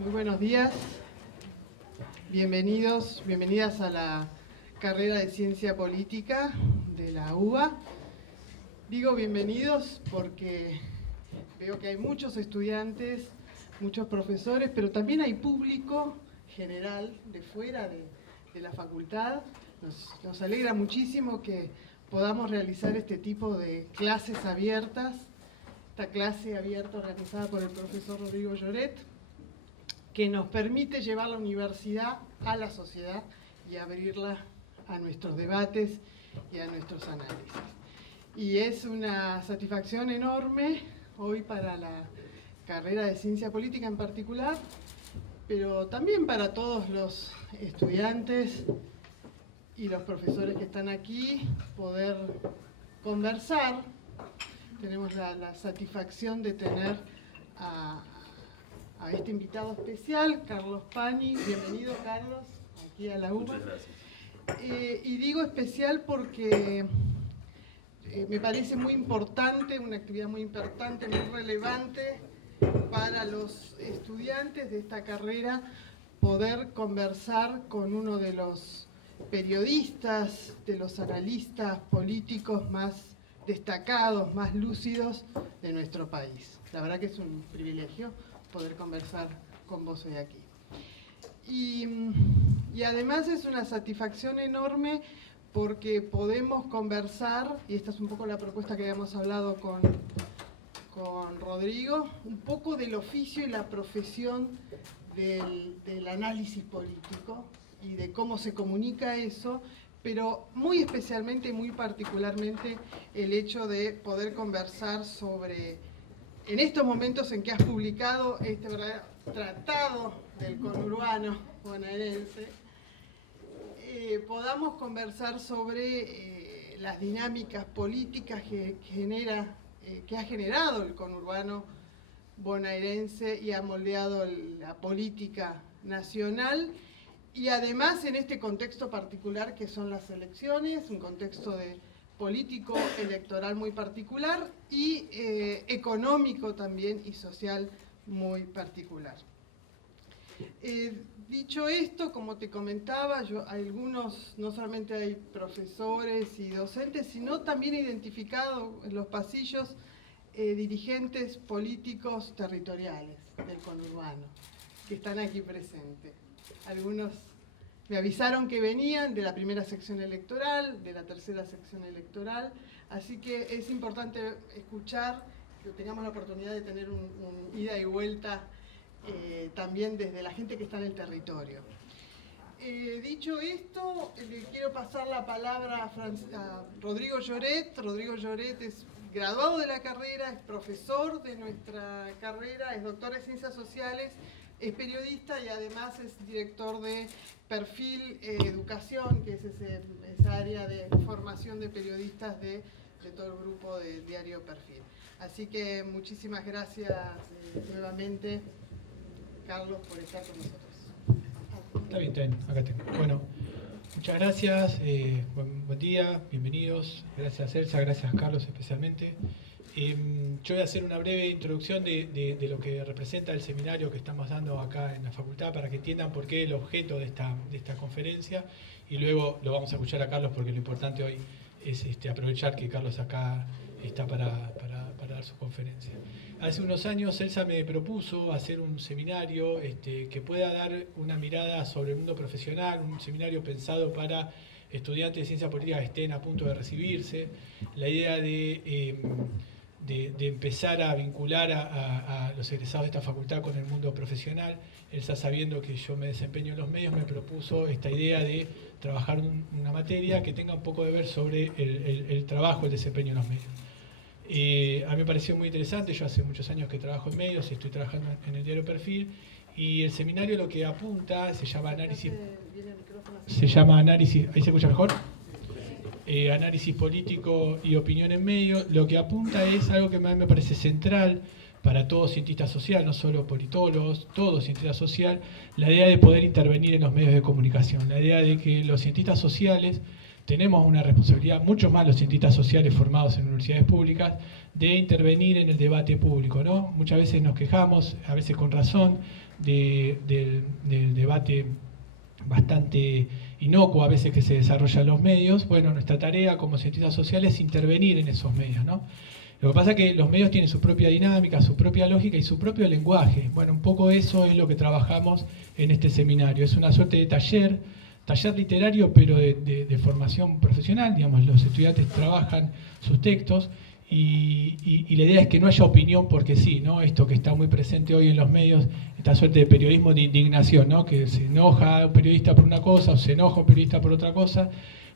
Muy buenos días, bienvenidos, bienvenidas a la carrera de Ciencia Política de la UBA. Digo bienvenidos porque veo que hay muchos estudiantes, muchos profesores, pero también hay público general de fuera de la facultad. Nos alegra muchísimo que podamos realizar este tipo de clases abiertas, esta clase abierta organizada por el profesor Rodrigo Lloret, que nos permite llevar la universidad a la sociedad y abrirla a nuestros debates y a nuestros análisis. Y es una satisfacción enorme hoy para la carrera de Ciencia Política en particular, pero también para todos los estudiantes y los profesores que están aquí, poder conversar. Tenemos la satisfacción de tener a este invitado especial, Carlos Pani. Bienvenido, Carlos, aquí a la UBA. Muchas gracias. Y digo especial porque me parece muy importante, una actividad muy importante, muy relevante para los estudiantes de esta carrera, poder conversar con uno de los periodistas, de los analistas políticos más destacados, más lúcidos de nuestro país. La verdad que es un privilegio poder conversar con vos hoy aquí. Y además es una satisfacción enorme porque podemos conversar, y esta es un poco la propuesta que habíamos hablado con Rodrigo, un poco del oficio y la profesión del análisis político y de cómo se comunica eso, pero muy especialmente y muy particularmente el hecho de poder conversar sobre, en estos momentos en que has publicado este verdadero tratado del conurbano bonaerense, podamos conversar sobre las dinámicas políticas que ha generado el conurbano bonaerense y ha moldeado la política nacional, y además en este contexto particular que son las elecciones, un contexto político electoral muy particular y económico también y social muy particular. Dicho esto, como te comentaba, algunos, no solamente hay profesores y docentes, sino también he identificado en los pasillos dirigentes políticos territoriales del conurbano, que están aquí presentes. Algunos me avisaron que venían de la primera sección electoral, de la tercera sección electoral, así que es importante escuchar, que tengamos la oportunidad de tener un ida y vuelta también desde la gente que está en el territorio. Dicho esto, le quiero pasar la palabra a Rodrigo Lloret. Rodrigo Lloret es graduado de la carrera, es profesor de nuestra carrera, es doctor en Ciencias Sociales, es periodista y además es director de Perfil Educación, que es esa área de formación de periodistas de todo el grupo de Diario Perfil. Así que muchísimas gracias nuevamente, Carlos, por estar con nosotros. Está bien, acá tengo. Bueno, muchas gracias, buen día, bienvenidos. Gracias Elsa, gracias Carlos especialmente. Yo voy a hacer una breve introducción de lo que representa el seminario que estamos dando acá en la facultad para que entiendan por qué el objeto de esta conferencia, y luego lo vamos a escuchar a Carlos porque lo importante hoy es aprovechar que Carlos acá está para dar su conferencia. Hace unos años Elsa me propuso hacer un seminario que pueda dar una mirada sobre el mundo profesional, un seminario pensado para estudiantes de ciencia política que estén a punto de recibirse. La idea de empezar a vincular a los egresados de esta facultad con el mundo profesional. Elsa, sabiendo que yo me desempeño en los medios, me propuso esta idea de trabajar una materia que tenga un poco de ver sobre el trabajo, el desempeño en los medios. A mí me pareció muy interesante. Yo hace muchos años que trabajo en medios y estoy trabajando en el diario Perfil, y el seminario lo que apunta se llama análisis. ¿Ahí se escucha mejor? Análisis político y opinión en medios. Lo que apunta es algo que a mí me parece central para todo cientista social, no solo politólogos, todo cientista social, la idea de poder intervenir en los medios de comunicación, la idea de que los cientistas sociales tenemos una responsabilidad, mucho más los cientistas sociales formados en universidades públicas, de intervenir en el debate público, ¿no? Muchas veces nos quejamos, a veces con razón, del debate bastante inocuo a veces que se desarrolla en los medios. Bueno, nuestra tarea como cientistas sociales es intervenir en esos medios, ¿no? Lo que pasa es que los medios tienen su propia dinámica, su propia lógica y su propio lenguaje. Bueno, un poco eso es lo que trabajamos en este seminario. Es una suerte de taller literario, pero de formación profesional. Digamos, los estudiantes trabajan sus textos y la idea es que no haya opinión porque sí, ¿no? Esto que está muy presente hoy en los medios, esta suerte de periodismo de indignación, ¿no? Que se enoja un periodista por una cosa o se enoja un periodista por otra cosa,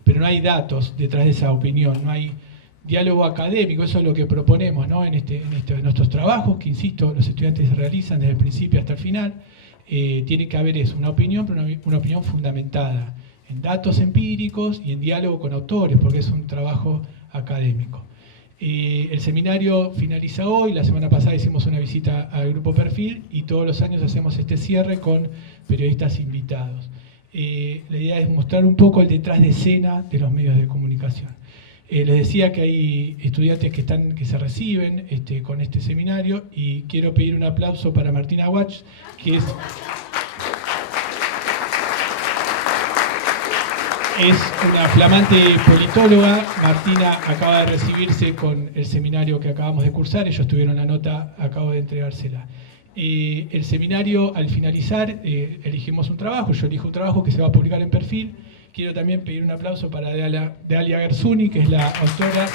pero no hay datos detrás de esa opinión, no hay diálogo académico. Eso es lo que proponemos, ¿no? en nuestros trabajos, que insisto, los estudiantes realizan desde el principio hasta el final. Tiene que haber eso, una opinión, pero una opinión fundamentada en datos empíricos y en diálogo con autores, porque es un trabajo académico. El seminario finaliza hoy. La semana pasada hicimos una visita al Grupo Perfil y todos los años hacemos este cierre con periodistas invitados. La idea es mostrar un poco el detrás de escena de los medios de comunicación. Les decía que hay estudiantes que se reciben con este seminario y quiero pedir un aplauso para Martina Watch, que es una flamante politóloga. Martina acaba de recibirse con el seminario que acabamos de cursar. Ellos tuvieron la nota, acabo de entregársela. El seminario, al finalizar, elegimos un trabajo. Yo elijo un trabajo que se va a publicar en Perfil. Quiero también pedir un aplauso para Dalia Gersuni, que es la autora.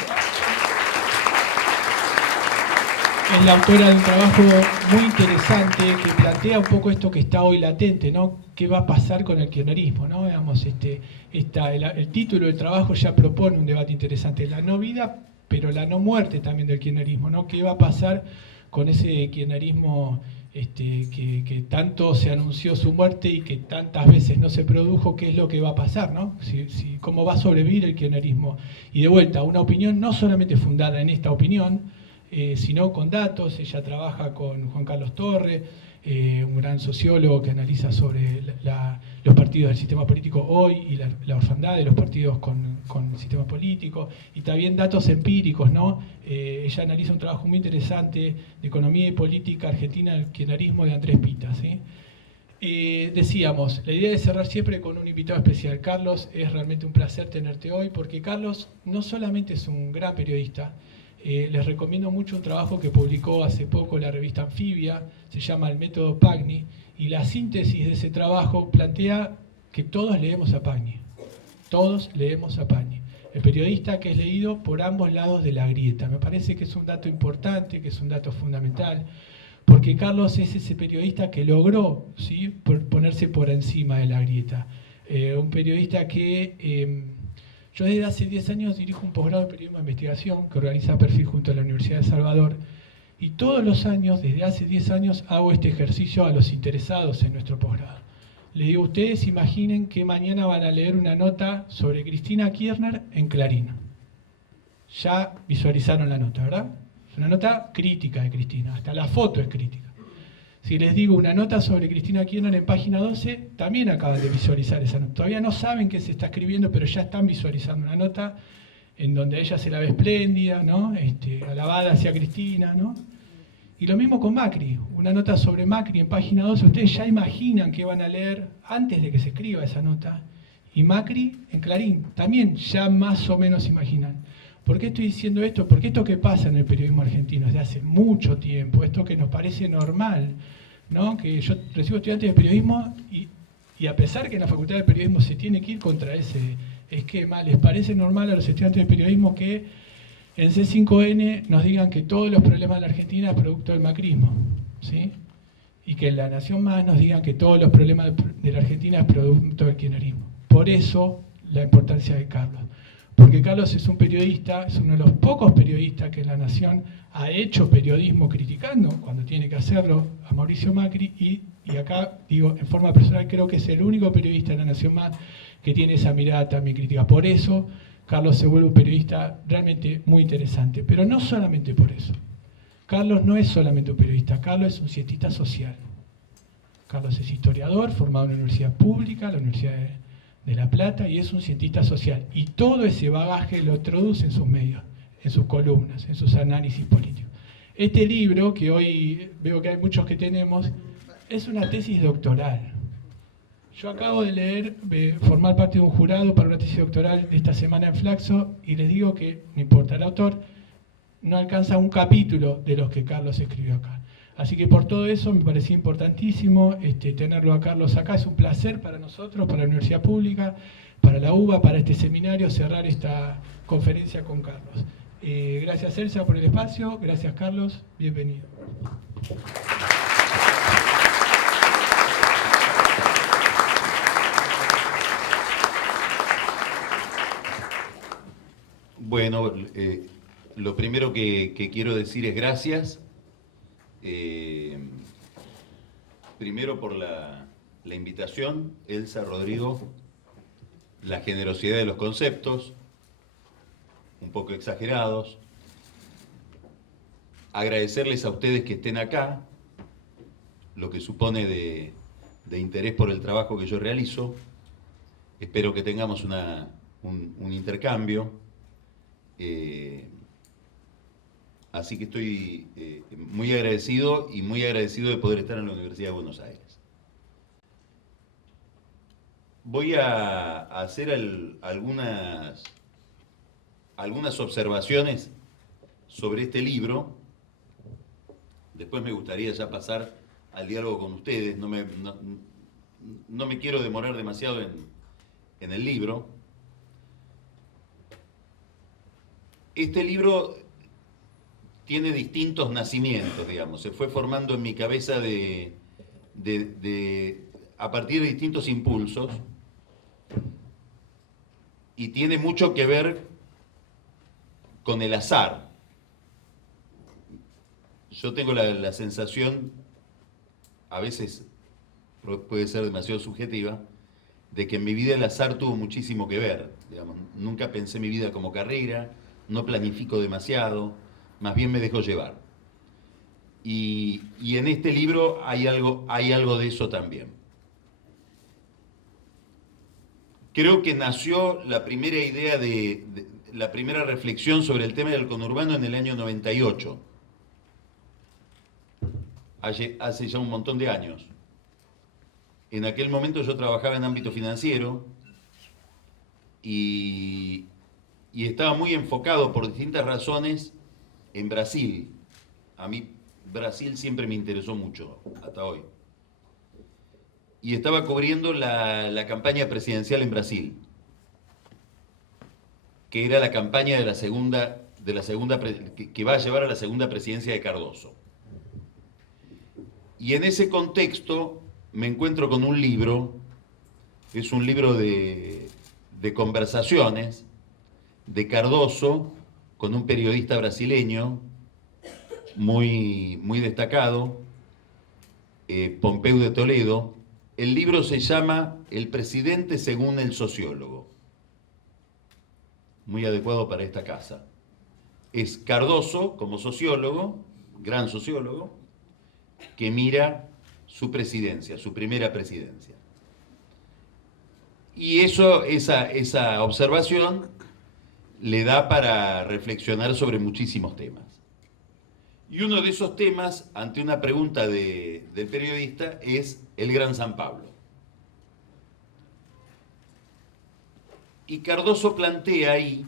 Es la autora de un trabajo muy interesante que plantea un poco esto que está hoy latente, ¿no? ¿Qué va a pasar con el kirchnerismo, ¿no? Digamos, el título del trabajo ya propone un debate interesante, la no vida, pero la no muerte también del kirchnerismo, ¿no? ¿Qué va a pasar con ese kirchnerismo que tanto se anunció su muerte y que tantas veces no se produjo? ¿Qué es lo que va a pasar, ¿no? ¿Cómo va a sobrevivir el kirchnerismo? Y de vuelta, una opinión no solamente fundada en esta opinión, sino con datos. Ella trabaja con Juan Carlos Torre, un gran sociólogo que analiza sobre los partidos del sistema político hoy y la orfandad de los partidos con el sistema político, y también datos empíricos, ¿no? Ella analiza un trabajo muy interesante de economía y política argentina del kirchnerismo de Andrés Pita, ¿sí? Decíamos, la idea es cerrar siempre con un invitado especial. Carlos, es realmente un placer tenerte hoy, porque Carlos no solamente es un gran periodista. Les recomiendo mucho un trabajo que publicó hace poco la revista Anfibia, se llama El Método Pagni, y la síntesis de ese trabajo plantea que todos leemos a Pagni. Todos leemos a Pagni. El periodista que es leído por ambos lados de la grieta. Me parece que es un dato importante, que es un dato fundamental, porque Carlos es ese periodista que logró, ¿sí?, ponerse por encima de la grieta. Un periodista que... Yo desde hace 10 años dirijo un posgrado de periodismo de investigación que organiza Perfil junto a la Universidad de Salvador, y todos los años, desde hace 10 años, hago este ejercicio a los interesados en nuestro posgrado. Les digo, ustedes imaginen que mañana van a leer una nota sobre Cristina Kirchner en Clarín. Ya visualizaron la nota, ¿verdad? Es una nota crítica de Cristina, hasta la foto es crítica. Si les digo una nota sobre Cristina Kirchner en página 12, también acaban de visualizar esa nota. Todavía no saben qué se está escribiendo, pero ya están visualizando una nota en donde a ella se la ve espléndida, ¿no? Alabada hacia Cristina, ¿no? Y lo mismo con Macri, una nota sobre Macri en página 12, ustedes ya imaginan que van a leer antes de que se escriba esa nota. Y Macri en Clarín, también ya más o menos imaginan. ¿Por qué estoy diciendo esto? Porque esto que pasa en el periodismo argentino desde hace mucho tiempo, esto que nos parece normal, ¿no? Que yo recibo estudiantes de periodismo y a pesar que en la Facultad de Periodismo se tiene que ir contra ese esquema, les parece normal a los estudiantes de periodismo que en C5N nos digan que todos los problemas de la Argentina es producto del macrismo, ¿sí? Y que en La Nación Más nos digan que todos los problemas de la Argentina es producto del kirchnerismo. Por eso la importancia de Carlos. Porque Carlos es un periodista, es uno de los pocos periodistas que en La Nación ha hecho periodismo criticando, cuando tiene que hacerlo, a Mauricio Macri, y acá digo, en forma personal, creo que es el único periodista en La Nación Más que tiene esa mirada también crítica. Por eso, Carlos se vuelve un periodista realmente muy interesante. Pero no solamente por eso. Carlos no es solamente un periodista, Carlos es un cientista social. Carlos es historiador, formado en una universidad pública, la Universidad de La Plata, y es un cientista social. Y todo ese bagaje lo introduce en sus medios, en sus columnas, en sus análisis políticos. Este libro, que hoy veo que hay muchos que tenemos, es una tesis doctoral. Yo acabo de leer, formar parte de un jurado para una tesis doctoral de esta semana en Flaxo, y les digo que, no importa el autor, no alcanza un capítulo de los que Carlos escribió acá. Así que por todo eso me parecía importantísimo tenerlo a Carlos acá. Es un placer para nosotros, para la Universidad Pública, para la UBA, para este seminario, cerrar esta conferencia con Carlos. Gracias, Elsa, por el espacio. Gracias, Carlos. Bienvenido. Bueno, lo primero que quiero decir es gracias. Primero por la invitación, Elsa, Rodrigo, la generosidad de los conceptos, un poco exagerados. Agradecerles a ustedes que estén acá, lo que supone de interés por el trabajo que yo realizo. Espero que tengamos un intercambio. Así que estoy muy agradecido de poder estar en la Universidad de Buenos Aires. Voy a hacer algunas observaciones sobre este libro. Después me gustaría ya pasar al diálogo con ustedes. No me quiero demorar demasiado en el libro. Este libro tiene distintos nacimientos, digamos. Se fue formando en mi cabeza a partir de distintos impulsos, y tiene mucho que ver con el azar. Yo tengo la sensación, a veces puede ser demasiado subjetiva, de que en mi vida el azar tuvo muchísimo que ver. Digamos. Nunca pensé mi vida como carrera, no planifico demasiado, más bien me dejo llevar. Y en este libro hay algo de eso también. Creo que nació la primera idea la primera reflexión sobre el tema del conurbano en el año 98. Hace ya un montón de años. En aquel momento yo trabajaba en ámbito financiero y estaba muy enfocado por distintas razones en Brasil. A mí Brasil siempre me interesó mucho, hasta hoy. Y estaba cubriendo la campaña presidencial en Brasil, que era la campaña que va a llevar a la segunda presidencia de Cardoso. Y en ese contexto me encuentro con un libro, es un libro de conversaciones de Cardoso con un periodista brasileño muy, muy destacado, Pompeu de Toledo. El libro se llama El presidente según el sociólogo. Muy adecuado para esta casa. Es Cardoso como sociólogo, gran sociólogo, que mira su presidencia, su primera presidencia. Y esa observación le da para reflexionar sobre muchísimos temas. Y uno de esos temas, ante una pregunta del periodista, es el Gran San Pablo. Y Cardoso plantea ahí,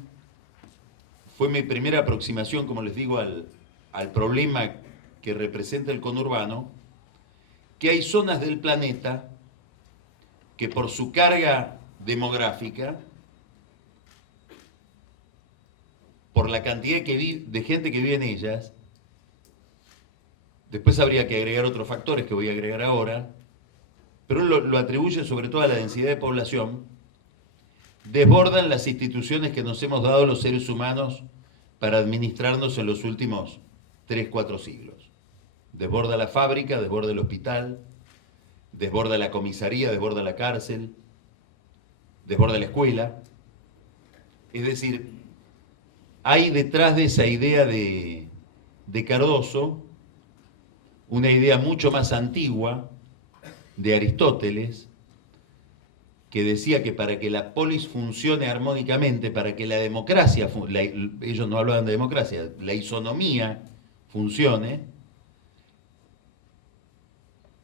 fue mi primera aproximación, como les digo, al problema que representa el conurbano, que hay zonas del planeta que por su carga demográfica, por la cantidad de gente que vive en ellas, después habría que agregar otros factores que voy a agregar ahora, pero lo atribuye sobre todo a la densidad de población, desbordan las instituciones que nos hemos dado los seres humanos para administrarnos en los últimos 3-4 siglos. Desborda la fábrica, desborda el hospital, desborda la comisaría, desborda la cárcel, desborda la escuela. Es decir, hay detrás de esa idea de Cardoso una idea mucho más antigua de Aristóteles, que decía que para que la polis funcione armónicamente, para que la democracia, ellos no hablaban de democracia, la isonomía funcione,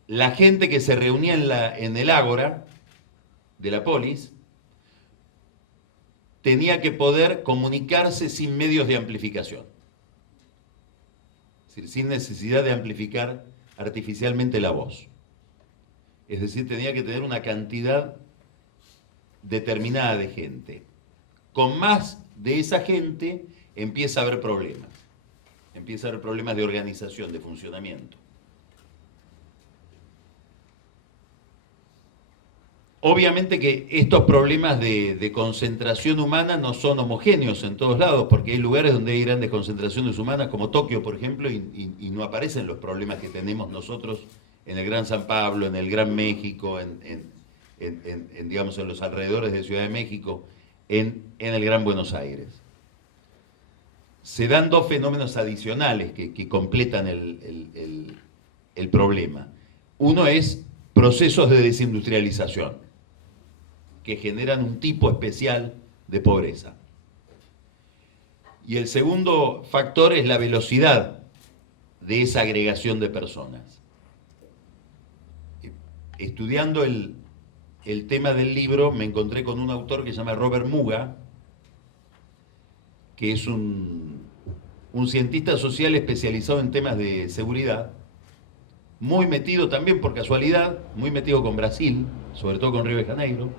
la gente que se reunía en el ágora de la polis tenía que poder comunicarse sin medios de amplificación. Es decir, sin necesidad de amplificar artificialmente la voz. Es decir, tenía que tener una cantidad determinada de gente. Con más de esa gente empieza a haber problemas. Empieza a haber problemas de organización, de funcionamiento. Obviamente que estos problemas de concentración humana no son homogéneos en todos lados, porque hay lugares donde hay grandes concentraciones humanas, como Tokio, por ejemplo, y no aparecen los problemas que tenemos nosotros en el Gran San Pablo, en el Gran México, digamos, en los alrededores de Ciudad de México, en el Gran Buenos Aires. Se dan dos fenómenos adicionales que completan el problema. Uno es procesos de desindustrialización, que generan un tipo especial de pobreza. Y el segundo factor es la velocidad de esa agregación de personas. Estudiando el tema del libro, me encontré con un autor que se llama Robert Muga, que es un cientista social especializado en temas de seguridad, muy metido también por casualidad, muy metido con Brasil, sobre todo con Río de Janeiro,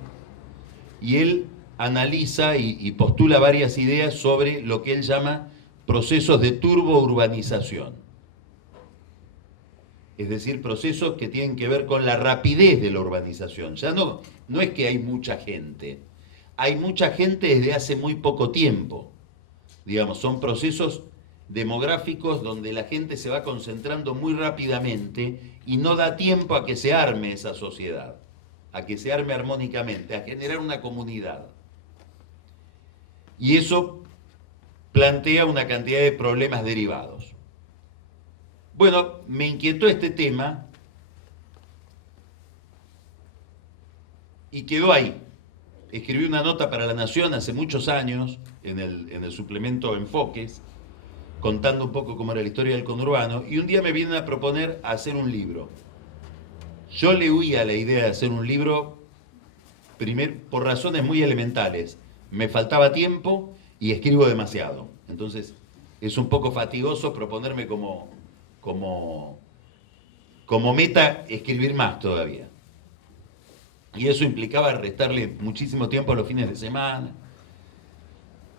y él analiza y postula varias ideas sobre lo que él llama procesos de turbourbanización. Es decir, procesos que tienen que ver con la rapidez de la urbanización. Ya no es que hay mucha gente desde hace muy poco tiempo. Digamos, son procesos demográficos donde la gente se va concentrando muy rápidamente y no da tiempo a que se arme esa sociedad, a que se arme armónicamente, a generar una comunidad. Y eso plantea una cantidad de problemas derivados. Bueno, me inquietó este tema y quedó ahí. Escribí una nota para La Nación hace muchos años, en el suplemento Enfoques, contando un poco cómo era la historia del conurbano, y un día me vienen a proponer hacer un libro. Yo le huía a la idea de hacer un libro, primero, por razones muy elementales. Me faltaba tiempo y escribo demasiado. Entonces, es un poco fatigoso proponerme como meta escribir más todavía. Y eso implicaba restarle muchísimo tiempo a los fines de semana.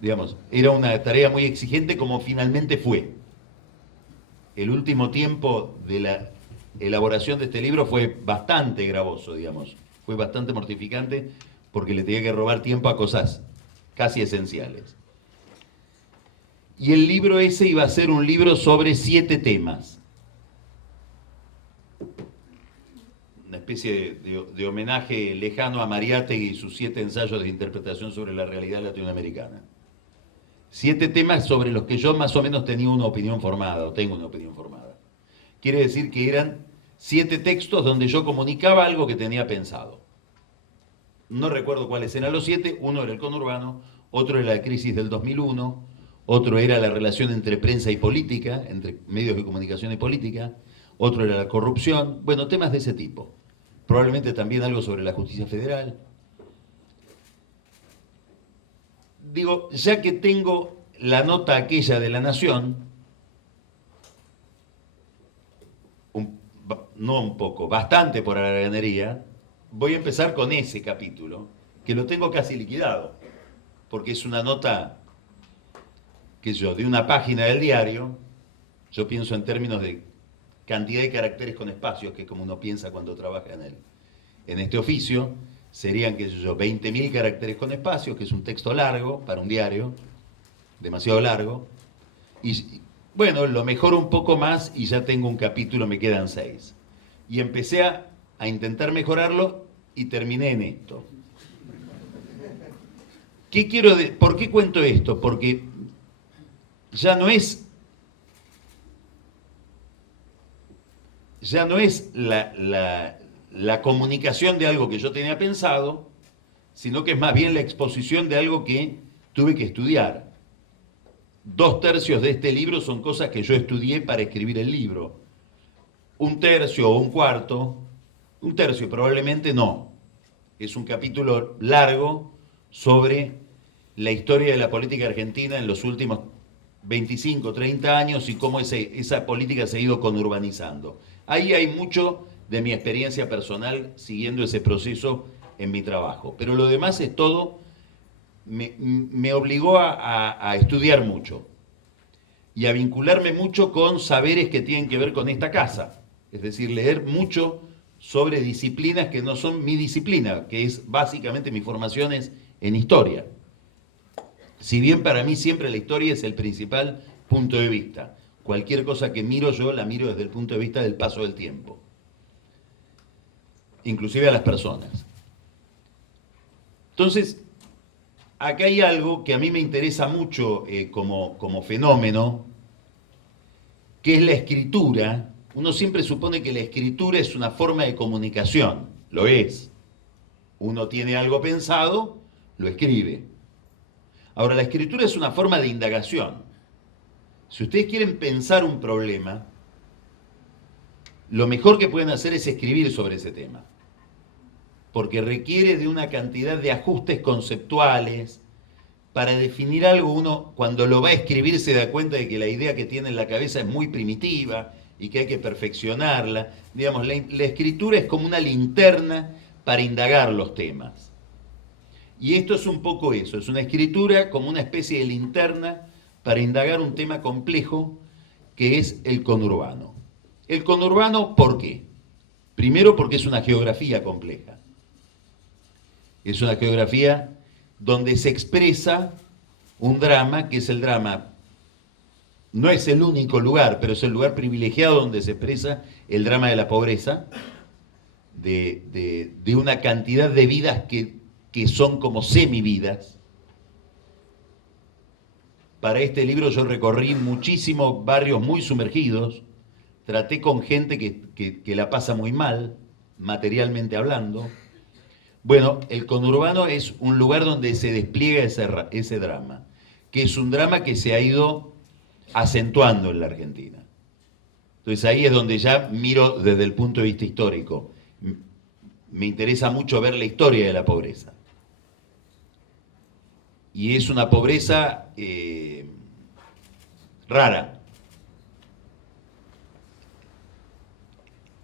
Digamos, era una tarea muy exigente, como finalmente fue. El último tiempo de la elaboración de este libro fue bastante gravoso, digamos. Fue bastante mortificante porque le tenía que robar tiempo a cosas casi esenciales. Y el libro ese iba a ser un libro sobre 7 temas. Una especie de homenaje lejano a Mariátegui y sus 7 ensayos de interpretación sobre la realidad latinoamericana. 7 temas sobre los que yo más o menos tenía una opinión formada, o tengo una opinión formada. Quiere decir que eran 7 textos donde yo comunicaba algo que tenía pensado. No recuerdo cuáles eran los 7, uno era el conurbano, otro era la crisis del 2001, otro era la relación entre prensa y política, entre medios de comunicación y política, otro era la corrupción, bueno, temas de ese tipo. Probablemente también algo sobre la justicia federal. Digo, ya que tengo la nota aquella de La Nación, bastante por haraganería, voy a empezar con ese capítulo, que lo tengo casi liquidado, porque es una nota, de una página del diario. Yo pienso en términos de cantidad de caracteres con espacios, que es como uno piensa cuando trabaja en este oficio. Serían, 20.000 caracteres con espacios, que es un texto largo para un diario, demasiado largo. Y bueno, lo mejoro un poco más y ya tengo un capítulo, me quedan 6. Y empecé a intentar mejorarlo y terminé en esto. ¿Por qué cuento esto? Porque ya no es la comunicación de algo que yo tenía pensado, sino que es más bien la exposición de algo que tuve que estudiar. 2/3 de este libro son cosas que yo estudié para escribir el libro. un tercio o un cuarto, un tercio probablemente no. Es un capítulo largo sobre la historia de la política argentina en los últimos 25, 30 años y cómo esa política se ha ido conurbanizando. Ahí hay mucho de mi experiencia personal siguiendo ese proceso en mi trabajo. Pero lo demás es todo, me obligó a estudiar mucho y a vincularme mucho con saberes que tienen que ver con esta casa. Es decir, leer mucho sobre disciplinas que no son mi disciplina, que es básicamente mi formación es en historia. Si bien para mí siempre la historia es el principal punto de vista. Cualquier cosa que miro yo la miro desde el punto de vista del paso del tiempo. Inclusive a las personas. Entonces, acá hay algo que a mí me interesa mucho como fenómeno, que es la escritura. Uno siempre supone que la escritura es una forma de comunicación. Lo es. Uno tiene algo pensado, lo escribe. Ahora, la escritura es una forma de indagación. Si ustedes quieren pensar un problema, lo mejor que pueden hacer es escribir sobre ese tema. Porque requiere de una cantidad de ajustes conceptuales. Para definir algo, uno cuando lo va a escribir se da cuenta de que la idea que tiene en la cabeza es muy primitiva y que hay que perfeccionarla. Digamos, la escritura es como una linterna para indagar los temas. Y esto es un poco eso, es una escritura como una especie de linterna para indagar un tema complejo que es el conurbano. El conurbano, ¿por qué? Primero porque es una geografía compleja. Es una geografía donde se expresa un drama, que es el drama, no es el único lugar, pero es el lugar privilegiado donde se expresa el drama de la pobreza, de una cantidad de vidas que son como semividas. Para este libro yo recorrí muchísimos barrios muy sumergidos, traté con gente que la pasa muy mal, materialmente hablando. Bueno, el conurbano es un lugar donde se despliega ese drama, que es un drama que se ha ido acentuando en la Argentina. Entonces ahí es donde ya miro desde el punto de vista histórico. Me interesa mucho ver la historia de la pobreza. Y es una pobreza rara.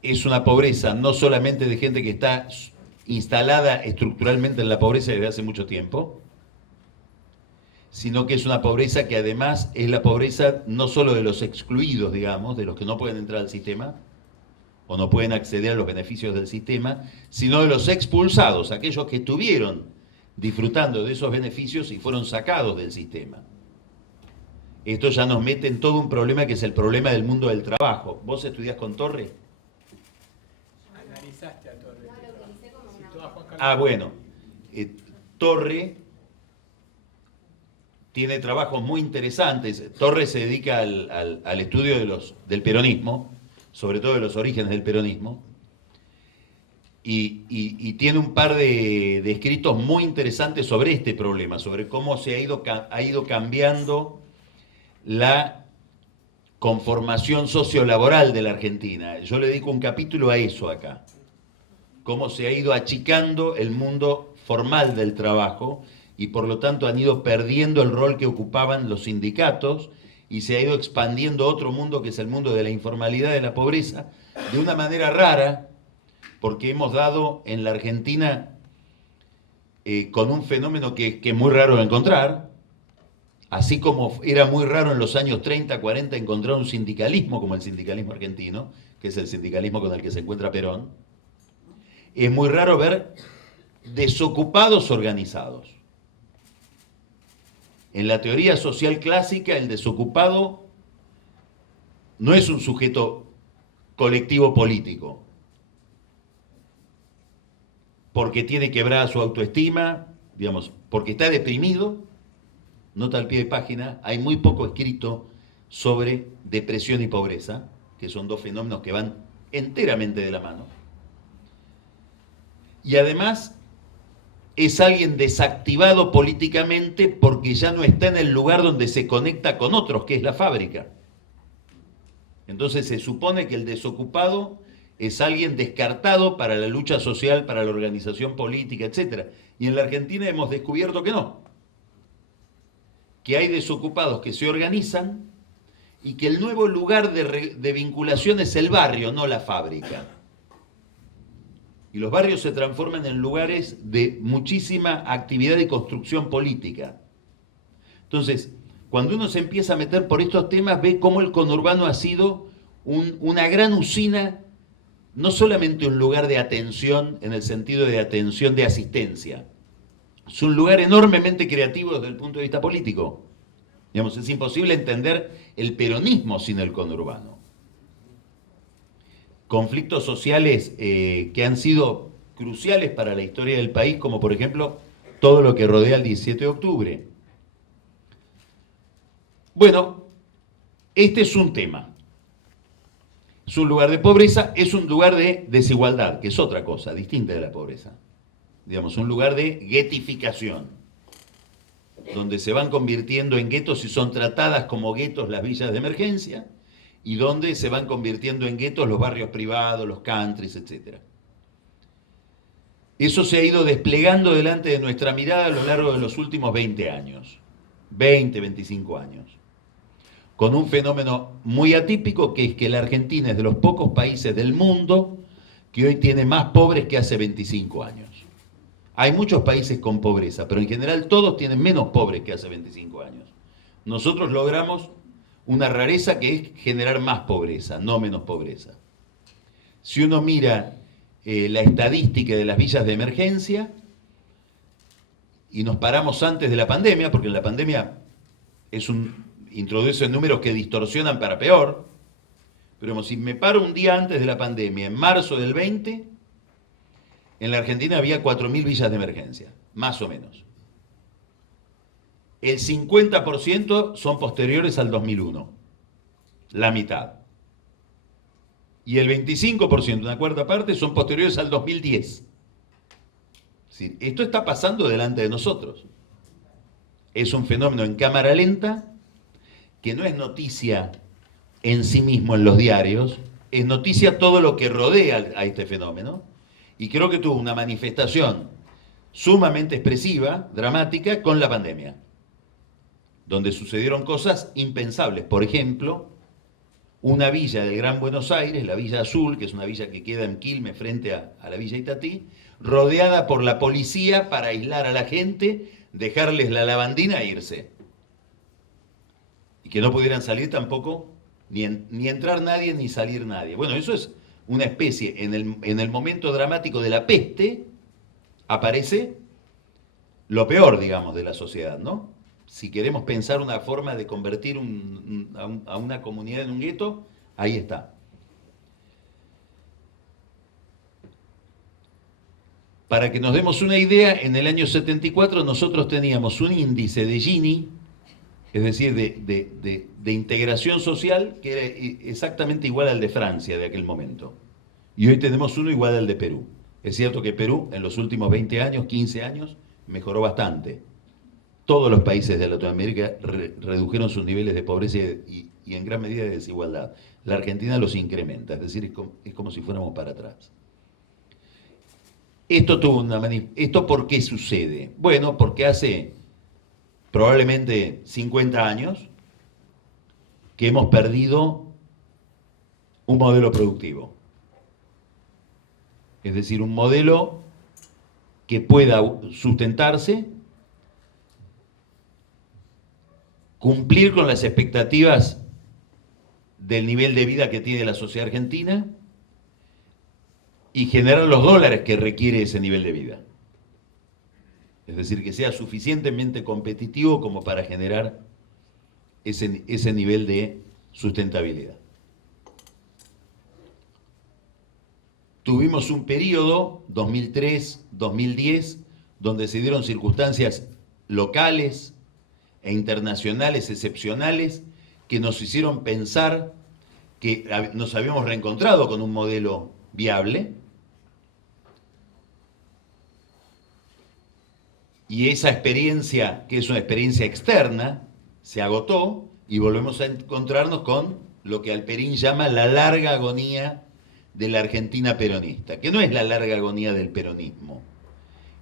Es una pobreza no solamente de gente que está instalada estructuralmente en la pobreza desde hace mucho tiempo, sino que es una pobreza que además es la pobreza no solo de los excluidos, digamos, de los que no pueden entrar al sistema o no pueden acceder a los beneficios del sistema, sino de los expulsados, aquellos que estuvieron disfrutando de esos beneficios y fueron sacados del sistema. Esto ya nos mete en todo un problema que es el problema del mundo del trabajo. ¿Vos estudiás con Torre? Analizaste a Torre. Bueno, Torre tiene trabajos muy interesantes. Torre se dedica al estudio del peronismo, sobre todo de los orígenes del peronismo, y tiene un par de escritos muy interesantes sobre este problema, sobre cómo se ha ido cambiando la conformación sociolaboral de la Argentina. Yo le dedico un capítulo a eso acá. Cómo se ha ido achicando el mundo formal del trabajo y por lo tanto han ido perdiendo el rol que ocupaban los sindicatos y se ha ido expandiendo otro mundo que es el mundo de la informalidad, de la pobreza, de una manera rara, porque hemos dado en la Argentina con un fenómeno que es muy raro de encontrar, así como era muy raro en los años 30, 40 encontrar un sindicalismo como el sindicalismo argentino, que es el sindicalismo con el que se encuentra Perón. Es muy raro ver desocupados organizados. En la teoría social clásica, el desocupado no es un sujeto colectivo político, porque tiene quebrada su autoestima, digamos, porque está deprimido. Nota al pie de página, hay muy poco escrito sobre depresión y pobreza, que son dos fenómenos que van enteramente de la mano. Y además es alguien desactivado políticamente porque ya no está en el lugar donde se conecta con otros, que es la fábrica. Entonces se supone que el desocupado es alguien descartado para la lucha social, para la organización política, etc. Y en la Argentina hemos descubierto que no. Que hay desocupados que se organizan y que el nuevo lugar de vinculación es el barrio, no la fábrica. Y los barrios se transforman en lugares de muchísima actividad y construcción política. Entonces, cuando uno se empieza a meter por estos temas, ve cómo el conurbano ha sido una gran usina, no solamente un lugar de atención en el sentido de atención de asistencia, es un lugar enormemente creativo desde el punto de vista político. Digamos, es imposible entender el peronismo sin el conurbano. Conflictos sociales que han sido cruciales para la historia del país, como por ejemplo todo lo que rodea el 17 de octubre. Bueno, este es un tema. Es un lugar de pobreza, es un lugar de desigualdad, que es otra cosa, distinta de la pobreza. Digamos, un lugar de guetificación, donde se van convirtiendo en guetos y son tratadas como guetos las villas de emergencia, y donde se van convirtiendo en guetos los barrios privados, los countries, etc. Eso se ha ido desplegando delante de nuestra mirada a lo largo de los últimos 20 años, 20, 25 años, con un fenómeno muy atípico, que es que la Argentina es de los pocos países del mundo que hoy tiene más pobres que hace 25 años. Hay muchos países con pobreza, pero en general todos tienen menos pobres que hace 25 años. Nosotros logramos una rareza que es generar más pobreza, no menos pobreza. Si uno mira la estadística de las villas de emergencia, y nos paramos antes de la pandemia, porque en la pandemia introduce números que distorsionan para peor, pero si me paro un día antes de la pandemia, en marzo del 20, en la Argentina había 4.000 villas de emergencia, más o menos. El 50% son posteriores al 2001, la mitad. Y el 25%, una cuarta parte, son posteriores al 2010. Es decir, esto está pasando delante de nosotros. Es un fenómeno en cámara lenta, que no es noticia en sí mismo en los diarios, es noticia todo lo que rodea a este fenómeno, y creo que tuvo una manifestación sumamente expresiva, dramática, con la pandemia, donde sucedieron cosas impensables. Por ejemplo, una villa del Gran Buenos Aires, la Villa Azul, que es una villa que queda en Quilmes frente a la Villa Itatí, rodeada por la policía para aislar a la gente, dejarles la lavandina e irse. Y que no pudieran salir tampoco, ni entrar nadie, ni salir nadie. Bueno, eso es una especie, en el momento dramático de la peste, aparece lo peor, digamos, de la sociedad, ¿no? Si queremos pensar una forma de convertir a una comunidad en un gueto, ahí está. Para que nos demos una idea, en el año 74 nosotros teníamos un índice de Gini, es decir, de integración social, que era exactamente igual al de Francia de aquel momento. Y hoy tenemos uno igual al de Perú. Es cierto que Perú, en los últimos 20 años, 15 años, mejoró bastante. Todos los países de Latinoamérica redujeron sus niveles de pobreza y en gran medida de desigualdad. La Argentina los incrementa, es decir, es como si fuéramos para atrás. ¿Esto por qué sucede? Bueno, porque hace probablemente 50 años que hemos perdido un modelo productivo. Es decir, un modelo que pueda sustentarse, cumplir con las expectativas del nivel de vida que tiene la sociedad argentina y generar los dólares que requiere ese nivel de vida. Es decir, que sea suficientemente competitivo como para generar ese nivel de sustentabilidad. Tuvimos un periodo, 2003-2010, donde se dieron circunstancias locales e internacionales excepcionales que nos hicieron pensar que nos habíamos reencontrado con un modelo viable, y esa experiencia, que es una experiencia externa, se agotó y volvemos a encontrarnos con lo que Alperín llama la larga agonía de la Argentina peronista, que no es la larga agonía del peronismo,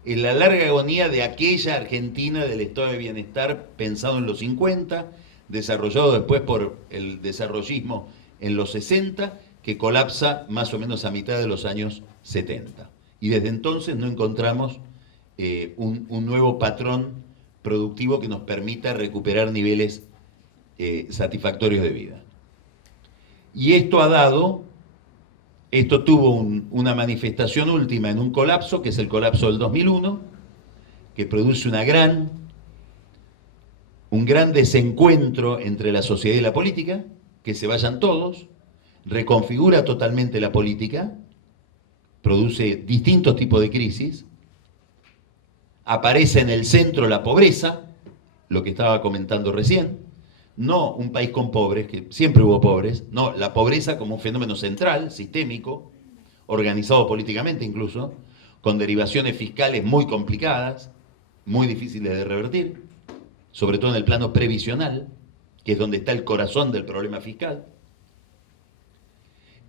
es la larga agonía de aquella Argentina del estado de bienestar pensado en los 50, desarrollado después por el desarrollismo en los 60, que colapsa más o menos a mitad de los años 70. Y desde entonces no encontramos un nuevo patrón productivo que nos permita recuperar niveles satisfactorios de vida. Y esto tuvo una manifestación última en un colapso, que es el colapso del 2001, que produce un gran desencuentro entre la sociedad y la política, que se vayan todos, reconfigura totalmente la política, produce distintos tipos de crisis, aparece en el centro la pobreza, lo que estaba comentando recién, no un país con pobres, que siempre hubo pobres, no, la pobreza como un fenómeno central, sistémico, organizado políticamente incluso, con derivaciones fiscales muy complicadas, muy difíciles de revertir, sobre todo en el plano previsional, que es donde está el corazón del problema fiscal,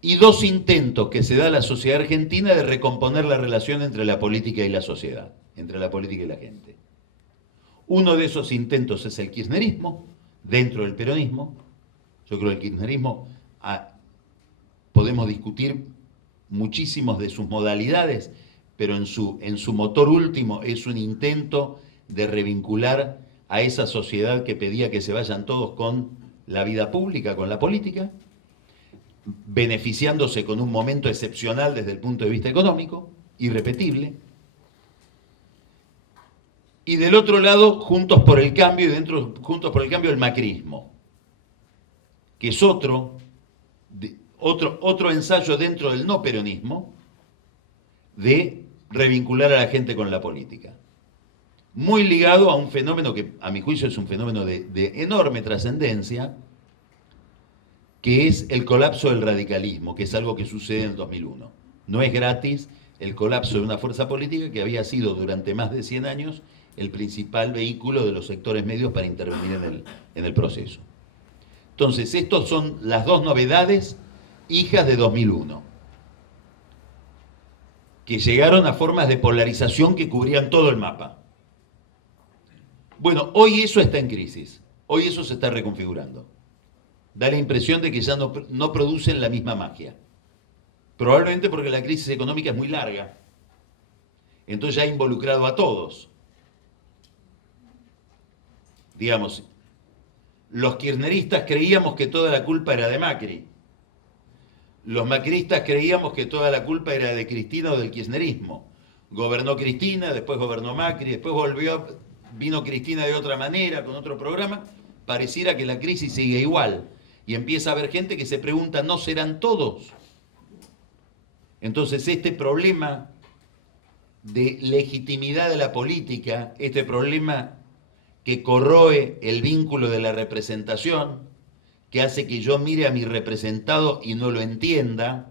y dos intentos que se da a la sociedad argentina de recomponer la relación entre la política y la sociedad, entre la política y la gente. Uno de esos intentos es el kirchnerismo, dentro del peronismo. Yo creo que el kirchnerismo, podemos discutir muchísimos de sus modalidades, pero en su motor último es un intento de revincular a esa sociedad que pedía que se vayan todos con la vida pública, con la política, beneficiándose con un momento excepcional desde el punto de vista económico, irrepetible. Y del otro lado, Juntos por el Cambio, y Juntos por el Cambio, el macrismo, que es otro ensayo dentro del no peronismo de revincular a la gente con la política. Muy ligado a un fenómeno que, a mi juicio, es un fenómeno de enorme trascendencia, que es el colapso del radicalismo, que es algo que sucede en el 2001. No es gratis el colapso de una fuerza política que había sido durante más de 100 años el principal vehículo de los sectores medios para intervenir en el proceso. Entonces, estos son las dos novedades hijas de 2001, que llegaron a formas de polarización que cubrían todo el mapa. Bueno, hoy eso está en crisis, hoy eso se está reconfigurando. Da la impresión de que ya no producen la misma magia. Probablemente porque la crisis económica es muy larga. Entonces ya ha involucrado a todos. Digamos, los kirchneristas creíamos que toda la culpa era de Macri. Los macristas creíamos que toda la culpa era de Cristina o del kirchnerismo. Gobernó Cristina, después gobernó Macri, después vino Cristina de otra manera, con otro programa. Pareciera que la crisis sigue igual. Y empieza a haber gente que se pregunta, ¿no serán todos? Entonces este problema de legitimidad de la política, este problema que corroe el vínculo de la representación, que hace que yo mire a mi representado y no lo entienda,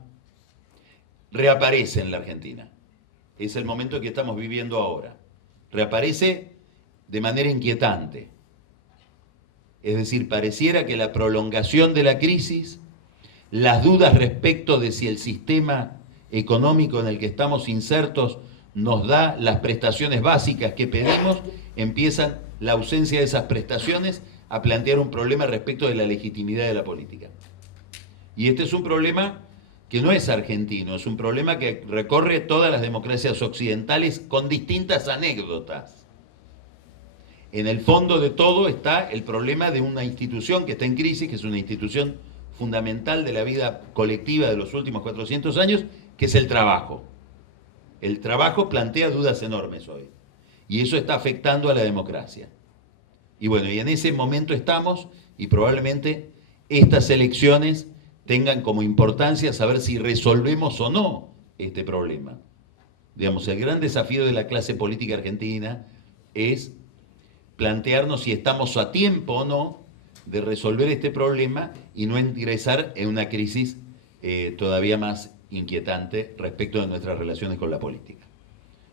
reaparece en la Argentina. Es el momento que estamos viviendo ahora. Reaparece de manera inquietante. Es decir, pareciera que la prolongación de la crisis, las dudas respecto de si el sistema económico en el que estamos insertos nos da las prestaciones básicas que pedimos, empiezan la ausencia de esas prestaciones a plantear un problema respecto de la legitimidad de la política. Y este es un problema que no es argentino, es un problema que recorre todas las democracias occidentales con distintas anécdotas. En el fondo de todo está el problema de una institución que está en crisis, que es una institución fundamental de la vida colectiva de los últimos 400 años, que es el trabajo. El trabajo plantea dudas enormes hoy. Y eso está afectando a la democracia. Y bueno, y en ese momento estamos, y probablemente estas elecciones tengan como importancia saber si resolvemos o no este problema. Digamos, el gran desafío de la clase política argentina es plantearnos si estamos a tiempo o no de resolver este problema y no ingresar en una crisis todavía más inquietante respecto de nuestras relaciones con la política.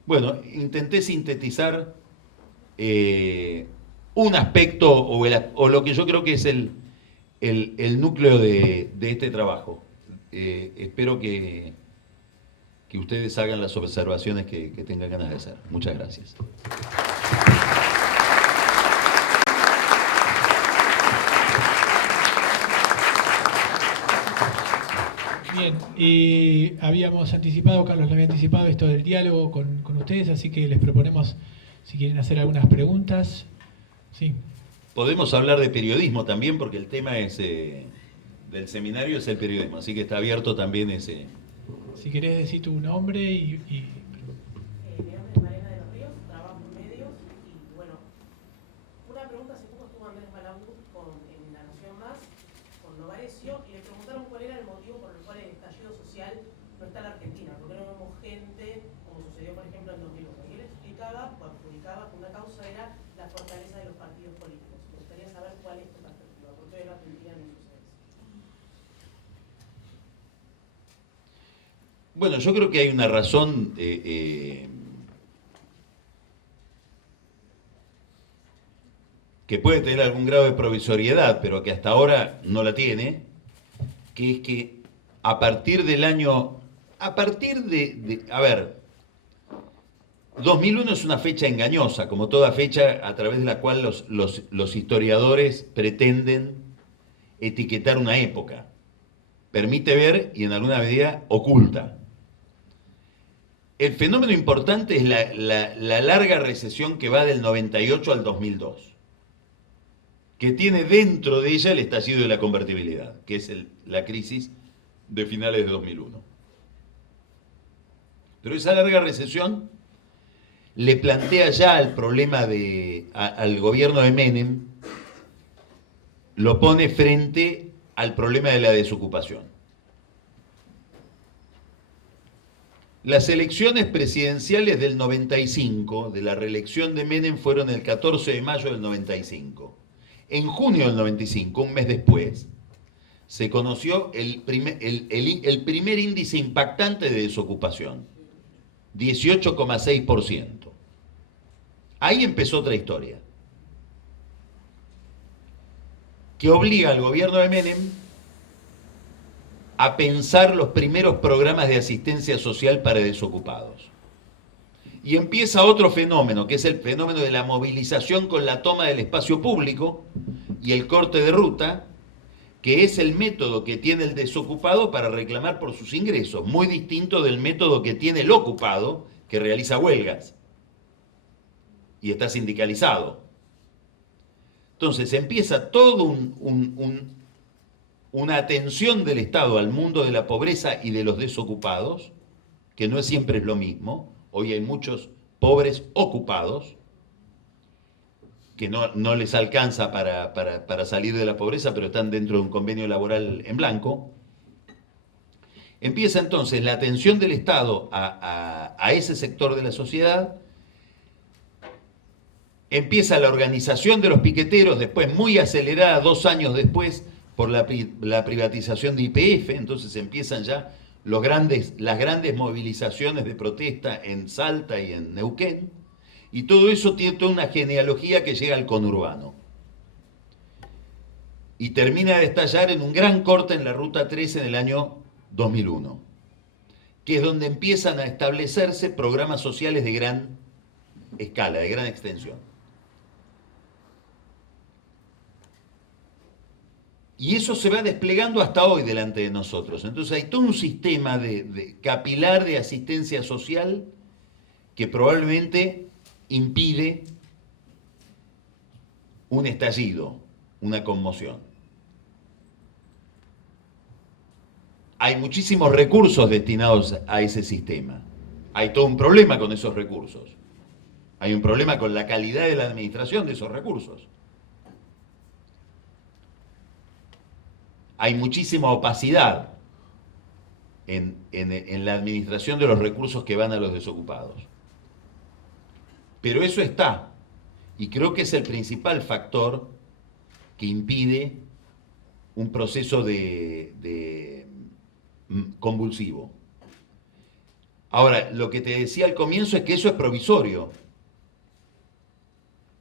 Bueno, intenté sintetizar un aspecto o lo que yo creo que es el núcleo de este trabajo. Espero que ustedes hagan las observaciones que tengan ganas de hacer. Muchas gracias. Bien, y habíamos anticipado, Carlos lo había anticipado, esto del diálogo con ustedes, así que les proponemos, si quieren hacer algunas preguntas. Sí. Podemos hablar de periodismo también, porque el tema es del seminario es el periodismo, así que está abierto también ese. Si querés decir tu nombre y... Mi nombre es Mariana de los Ríos, trabajo en medios y bueno, una pregunta, hace poco estuvo Andrés Malambut en La Nación Más, con Novarecio, y le preguntaron cuál era el motivo por el cual el estallido social no está en la Argentina, porque no vemos gente, como sucedió por ejemplo en 2001. Y él explicaba, o adjudicaba, que una causa era la fortaleza de los partidos políticos. Me gustaría saber cuál es tu perspectiva, por qué en la Argentina no sucede eso. Bueno, yo creo que hay una razón que puede tener algún grado de provisoriedad, pero que hasta ahora no la tiene, que es que a partir del año, a ver, 2001 es una fecha engañosa, como toda fecha a través de la cual los historiadores pretenden etiquetar una época. Permite ver y en alguna medida oculta. El fenómeno importante es la larga recesión que va del 98 al 2002, que tiene dentro de ella el estallido de la convertibilidad, que es la crisis de finales de 2001. Pero esa larga recesión le plantea ya el problema al gobierno de Menem, lo pone frente al problema de la desocupación. Las elecciones presidenciales del 95, de la reelección de Menem, fueron el 14 de mayo del 95. En junio del 95, un mes después, se conoció el primer índice impactante de desocupación, 18,6%. Ahí empezó otra historia, que obliga al gobierno de Menem a pensar los primeros programas de asistencia social para desocupados. Y empieza otro fenómeno, que es el fenómeno de la movilización con la toma del espacio público y el corte de ruta, que es el método que tiene el desocupado para reclamar por sus ingresos, muy distinto del método que tiene el ocupado, que realiza huelgas y está sindicalizado. Entonces empieza todo una atención del Estado al mundo de la pobreza y de los desocupados, que no siempre es lo mismo. Hoy hay muchos pobres ocupados que no les alcanza para salir de la pobreza, pero están dentro de un convenio laboral en blanco. Empieza entonces la atención del Estado a ese sector de la sociedad. Empieza la organización de los piqueteros, después muy acelerada, 2 años después, por la privatización de YPF. Entonces empiezan ya las grandes movilizaciones de protesta en Salta y en Neuquén. Y todo eso tiene toda una genealogía que llega al conurbano. Y termina de estallar en un gran corte en la Ruta 13 en el año 2001, que es donde empiezan a establecerse programas sociales de gran escala, de gran extensión. Y eso se va desplegando hasta hoy delante de nosotros. Entonces hay todo un sistema de capilar de asistencia social que probablemente impide un estallido, una conmoción. Hay muchísimos recursos destinados a ese sistema. Hay todo un problema con esos recursos. Hay un problema con la calidad de la administración de esos recursos. Hay muchísima opacidad en la administración de los recursos que van a los desocupados. Pero eso está, y creo que es el principal factor que impide un proceso convulsivo. Ahora, lo que te decía al comienzo es que eso es provisorio.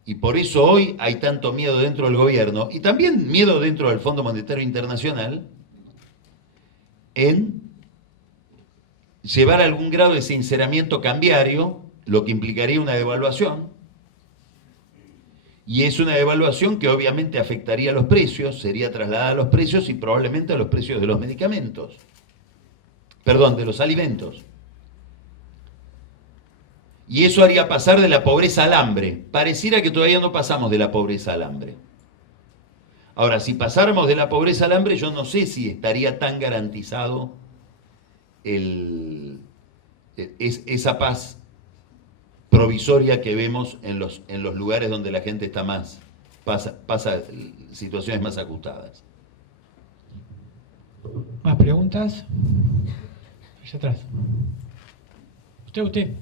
y por eso hoy hay tanto miedo dentro del gobierno, y también miedo dentro del Fondo Monetario Internacional, en llevar algún grado de sinceramiento cambiario, lo que implicaría una devaluación, y es una devaluación que obviamente afectaría a los precios, sería trasladada a los precios y probablemente a los precios de los medicamentos, perdón, de los alimentos. Y eso haría pasar de la pobreza al hambre. Pareciera que todavía no pasamos de la pobreza al hambre. Ahora, si pasáramos de la pobreza al hambre, yo no sé si estaría tan garantizado esa paz provisoria que vemos en los lugares donde la gente está pasa situaciones más ajustadas. ¿Más preguntas? Allá atrás. Usted.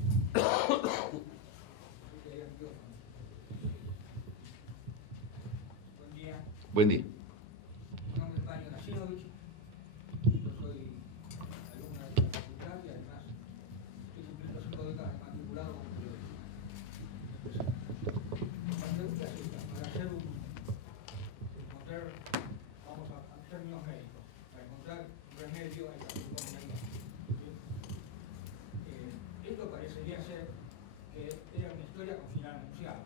Buen día. Mi nombre es Mario Nasinovich, yo soy alumna de la facultad y además estoy cumpliendo 5 décadas de matriculado como periodista. La pregunta es esta, para hacer vamos a términos médicos, para encontrar un remedio hay que hacer un medicamento. Esto parecería ser que era una historia con final anunciado.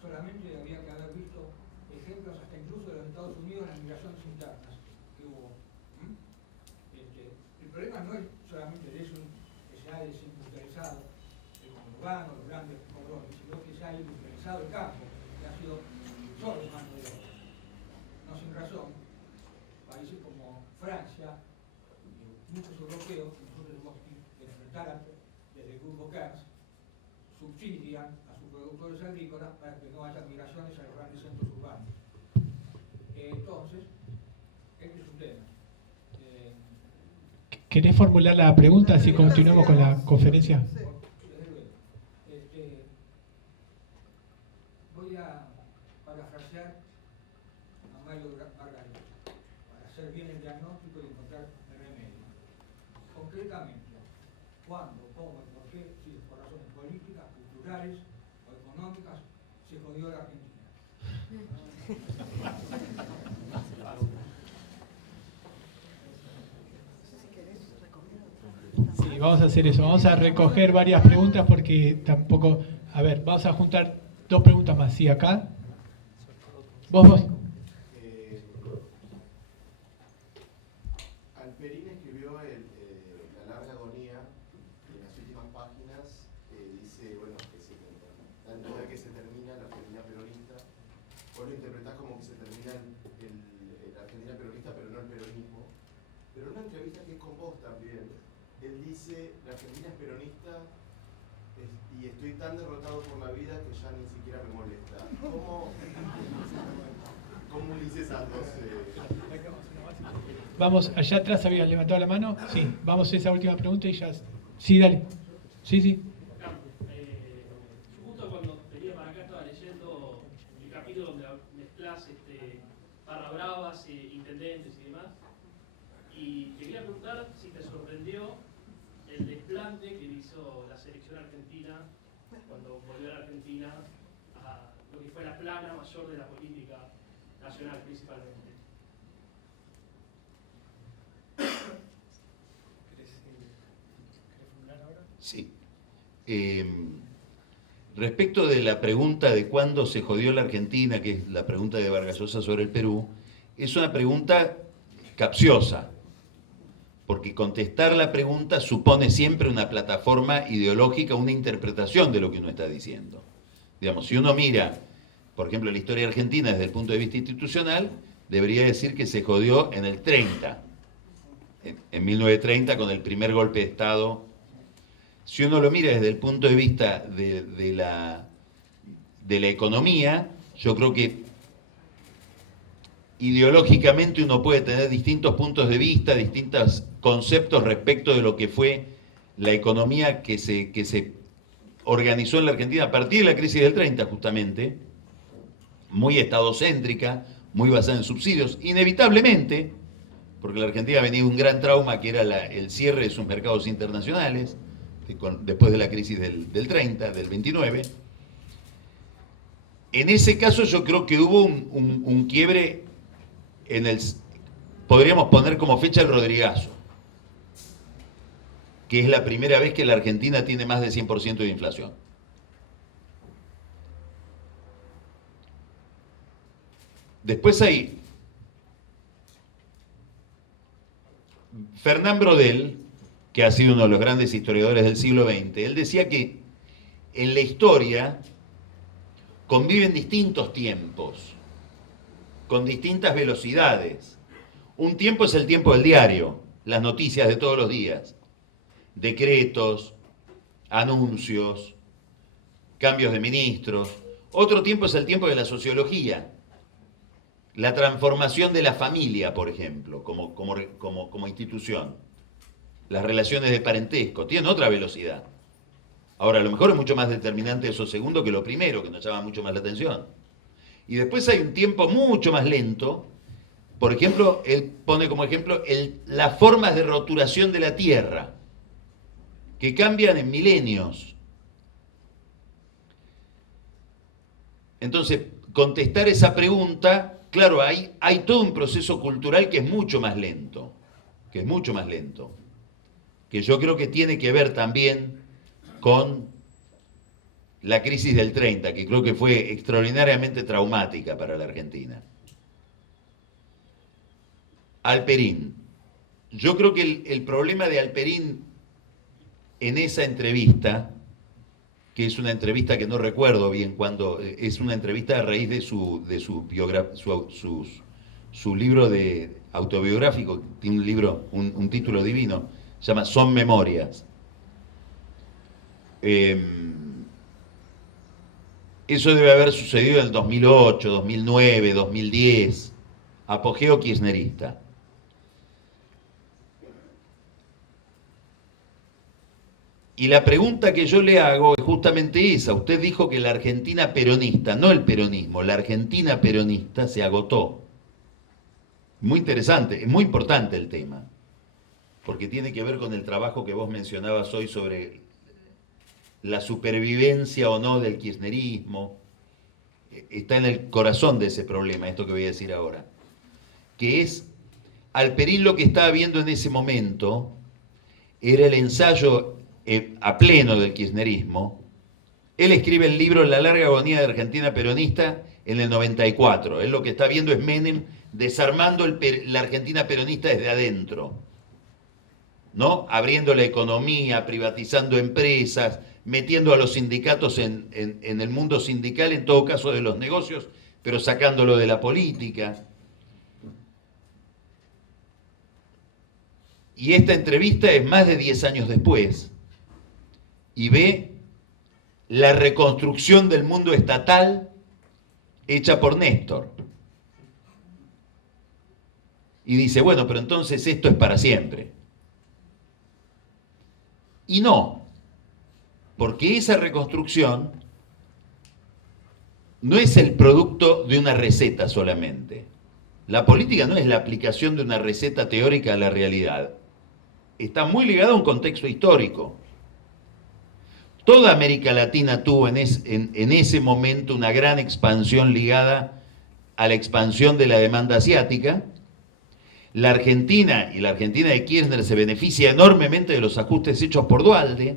Solamente había que haber visto ejemplos hasta incluso de los Estados Unidos en las migraciones internas que hubo. El problema no es solamente de eso que se ha desindustrializado el conurbano, los grandes colonos, sino que se ha industrializado el campo, que ha sido solo mano de obra. No sin razón, países como Francia y muchos europeos que nosotros hemos que enfrentar desde el grupo CARS subsidian a sus productores agrícolas para que no haya migraciones a los grandes centros urbanos. Entonces, este es un tema. ¿Querés formular la pregunta si continuamos con la conferencia? Voy a parafrasear a Mario Margarita para hacer bien el diagnóstico y encontrar el remedio. Concretamente, ¿cuándo, cómo y por qué, si por razones políticas, culturales o económicas, se jodió la Argentina? Sí, vamos a hacer eso. Vamos a recoger varias preguntas porque tampoco... A ver, vamos a juntar 2 preguntas más. Sí, acá. Vos. Alperín escribió La larga agonía, y en las últimas páginas dice, bueno, da a entender que se termina la Argentina peronista. Vos lo interpretás como que se termina la Argentina peronista, pero no el peronismo. Pero en una entrevista que es con vos también, él dice, la Argentina es peronista y estoy tan derrotado por la vida que ya ni siquiera me molesta. ¿Cómo dice esas dos? Vamos, allá atrás habían levantado la mano. Sí, vamos a esa última pregunta y ya... Sí, dale. Sí. Justo cuando venía para acá estaba leyendo el capítulo donde mezclas barra bravas, intendentes y demás. Y te quería preguntar si te sorprendió el desplante que hizo la selección argentina cuando volvió a la Argentina a lo que fue la plana mayor de la política nacional principalmente. ¿Querés formular ahora? Sí. Respecto de la pregunta de cuándo se jodió la Argentina, que es la pregunta de Vargas Llosa sobre el Perú, es una pregunta capciosa, porque contestar la pregunta supone siempre una plataforma ideológica, una interpretación de lo que uno está diciendo. Digamos, si uno mira, por ejemplo, la historia argentina desde el punto de vista institucional, debería decir que se jodió en el 30, en 1930, con el primer golpe de Estado. Si uno lo mira desde el punto de vista de la economía, yo creo que ideológicamente uno puede tener distintos puntos de vista, distintos conceptos respecto de lo que fue la economía que se organizó en la Argentina a partir de la crisis del 30 justamente, muy estadocéntrica, muy basada en subsidios, inevitablemente, porque la Argentina venía de un gran trauma que era el cierre de sus mercados internacionales, después de la crisis del 30, del 29, En ese caso yo creo que hubo un quiebre en el, podríamos poner como fecha el Rodrigazo, que es la primera vez que la Argentina tiene más de 100% de inflación. Después hay Fernán Brodel, que ha sido uno de los grandes historiadores del siglo XX. Él decía que en la historia conviven distintos tiempos, con distintas velocidades. Un tiempo es el tiempo del diario, las noticias de todos los días, decretos, anuncios, cambios de ministros. Otro tiempo es el tiempo de la sociología, la transformación de la familia, por ejemplo, como institución. Las relaciones de parentesco tienen otra velocidad. Ahora, a lo mejor es mucho más determinante eso segundo que lo primero, que nos llama mucho más la atención. Y después hay un tiempo mucho más lento. Por ejemplo, él pone como ejemplo las formas de roturación de la Tierra, que cambian en milenios. Entonces, contestar esa pregunta, claro, hay todo un proceso cultural que es mucho más lento, que yo creo que tiene que ver también con la crisis del 30, que creo que fue extraordinariamente traumática para la Argentina. Alperín. Yo creo que el problema de Alperín en esa entrevista, que es una entrevista que no recuerdo bien cuándo, es una entrevista a raíz de su libro autobiográfico, tiene un libro, un título divino, se llama Son Memorias. Eso debe haber sucedido en el 2008, 2009, 2010, apogeo kirchnerista. Y la pregunta que yo le hago es justamente esa. Usted dijo que la Argentina peronista, no el peronismo, la Argentina peronista se agotó. Muy interesante, es muy importante el tema, porque tiene que ver con el trabajo que vos mencionabas hoy sobre la supervivencia o no del kirchnerismo. Está en el corazón de ese problema, esto que voy a decir ahora, que es, Alperín lo que estaba viendo en ese momento era el ensayo a pleno del kirchnerismo. Él escribe el libro La larga agonía de Argentina peronista en el 94. Él lo que está viendo es Menem desarmando la Argentina peronista desde adentro, ¿no? Abriendo la economía, privatizando empresas, metiendo a los sindicatos en el mundo sindical, en todo caso de los negocios, pero sacándolo de la política. Y esta entrevista es más de 10 años después, y ve la reconstrucción del mundo estatal hecha por Néstor. Y dice, bueno, pero entonces esto es para siempre. Y no, porque esa reconstrucción no es el producto de una receta solamente. La política no es la aplicación de una receta teórica a la realidad. Está muy ligada a un contexto histórico. Toda América Latina tuvo en ese momento una gran expansión ligada a la expansión de la demanda asiática. La Argentina de Kirchner se beneficia enormemente de los ajustes hechos por Duhalde.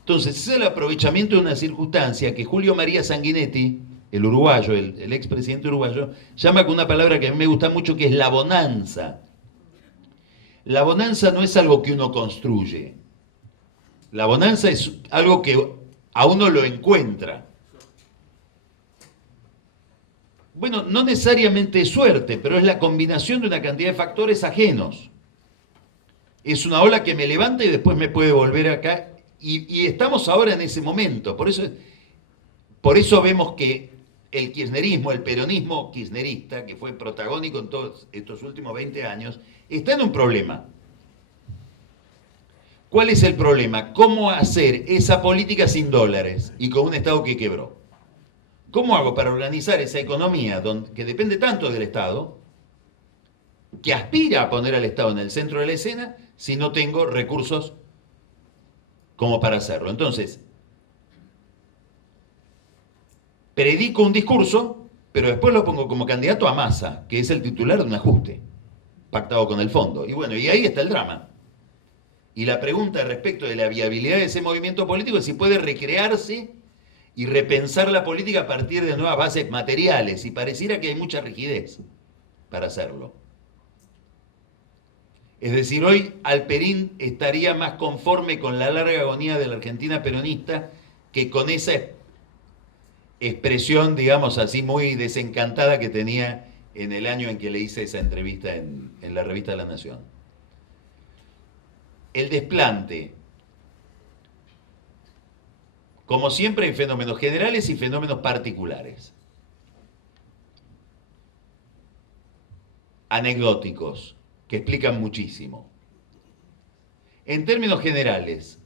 Entonces, es el aprovechamiento de una circunstancia que Julio María Sanguinetti, el uruguayo, el expresidente uruguayo, llama con una palabra que a mí me gusta mucho, que es la bonanza. La bonanza no es algo que uno construye. La bonanza es algo que a uno lo encuentra. Bueno, no necesariamente es suerte, pero es la combinación de una cantidad de factores ajenos. Es una ola que me levanta y después me puede volver acá. Y estamos ahora en ese momento. Por eso vemos que el kirchnerismo, el peronismo kirchnerista, que fue protagónico en todos estos últimos 20 años, está en un problema. ¿Cuál es el problema? ¿Cómo hacer esa política sin dólares y con un Estado que quebró? ¿Cómo hago para organizar esa economía que depende tanto del Estado, que aspira a poner al Estado en el centro de la escena, si no tengo recursos como para hacerlo? Entonces, predico un discurso, pero después lo pongo como candidato a Massa, que es el titular de un ajuste, pactado con el fondo. Y bueno, y ahí está el drama. Y la pregunta respecto de la viabilidad de ese movimiento político es si puede recrearse y repensar la política a partir de nuevas bases materiales, y pareciera que hay mucha rigidez para hacerlo. Es decir, hoy Alperín estaría más conforme con la larga agonía de la Argentina peronista que con esa expresión, digamos así, muy desencantada que tenía en el año en que le hice esa entrevista en la revista La Nación. El desplante. Como siempre hay fenómenos generales y fenómenos particulares. Anecdóticos, que explican muchísimo. En términos generales,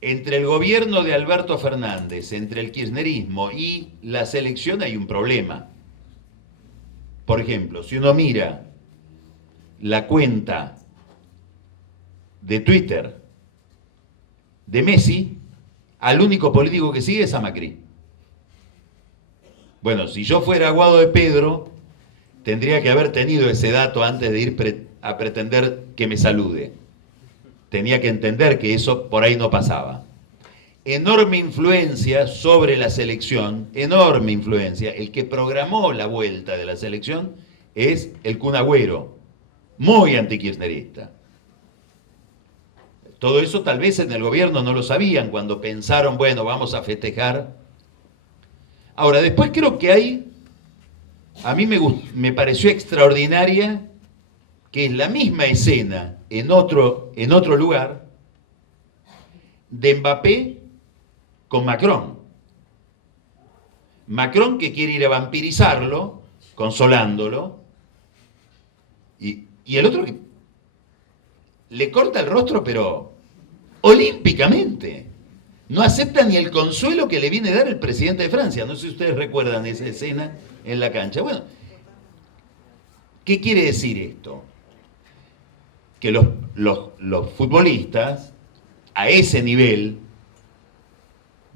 entre el gobierno de Alberto Fernández, entre el kirchnerismo y la selección hay un problema. Por ejemplo, si uno mira la cuenta de Twitter de Messi, al único político que sigue es a Macri. Bueno, si yo fuera Guado de Pedro, tendría que haber tenido ese dato antes de ir a pretender que me salude. Tenía que entender que eso por ahí no pasaba. Enorme influencia sobre la selección, enorme influencia. El que programó la vuelta de la selección es el Kun Agüero, muy antikirchnerista. Todo eso tal vez en el gobierno no lo sabían cuando pensaron, bueno, vamos a festejar. Ahora, después creo que hay, a mí me pareció extraordinaria, que es la misma escena en otro lugar, de Mbappé con Macron. Macron que quiere ir a vampirizarlo, consolándolo, y el otro que le corta el rostro, pero olímpicamente. No acepta ni el consuelo que le viene a dar el presidente de Francia. No sé si ustedes recuerdan esa escena en la cancha. Bueno, ¿qué quiere decir esto? Que los futbolistas, a ese nivel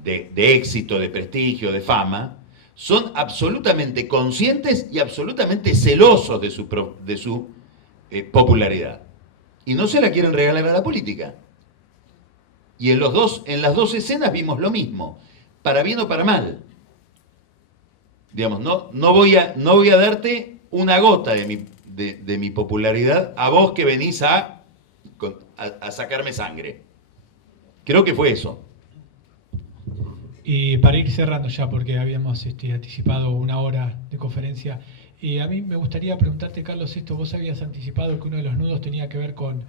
de éxito, de prestigio, de fama, son absolutamente conscientes y absolutamente celosos de su popularidad. Y no se la quieren regalar a la política. Y en las dos escenas vimos lo mismo, para bien o para mal. Digamos, no voy a darte una gota de mi popularidad a vos que venís a sacarme sangre. Creo que fue eso. Y para ir cerrando ya, porque habíamos anticipado una hora de conferencia, a mí me gustaría preguntarte, Carlos, vos habías anticipado que uno de los nudos tenía que ver con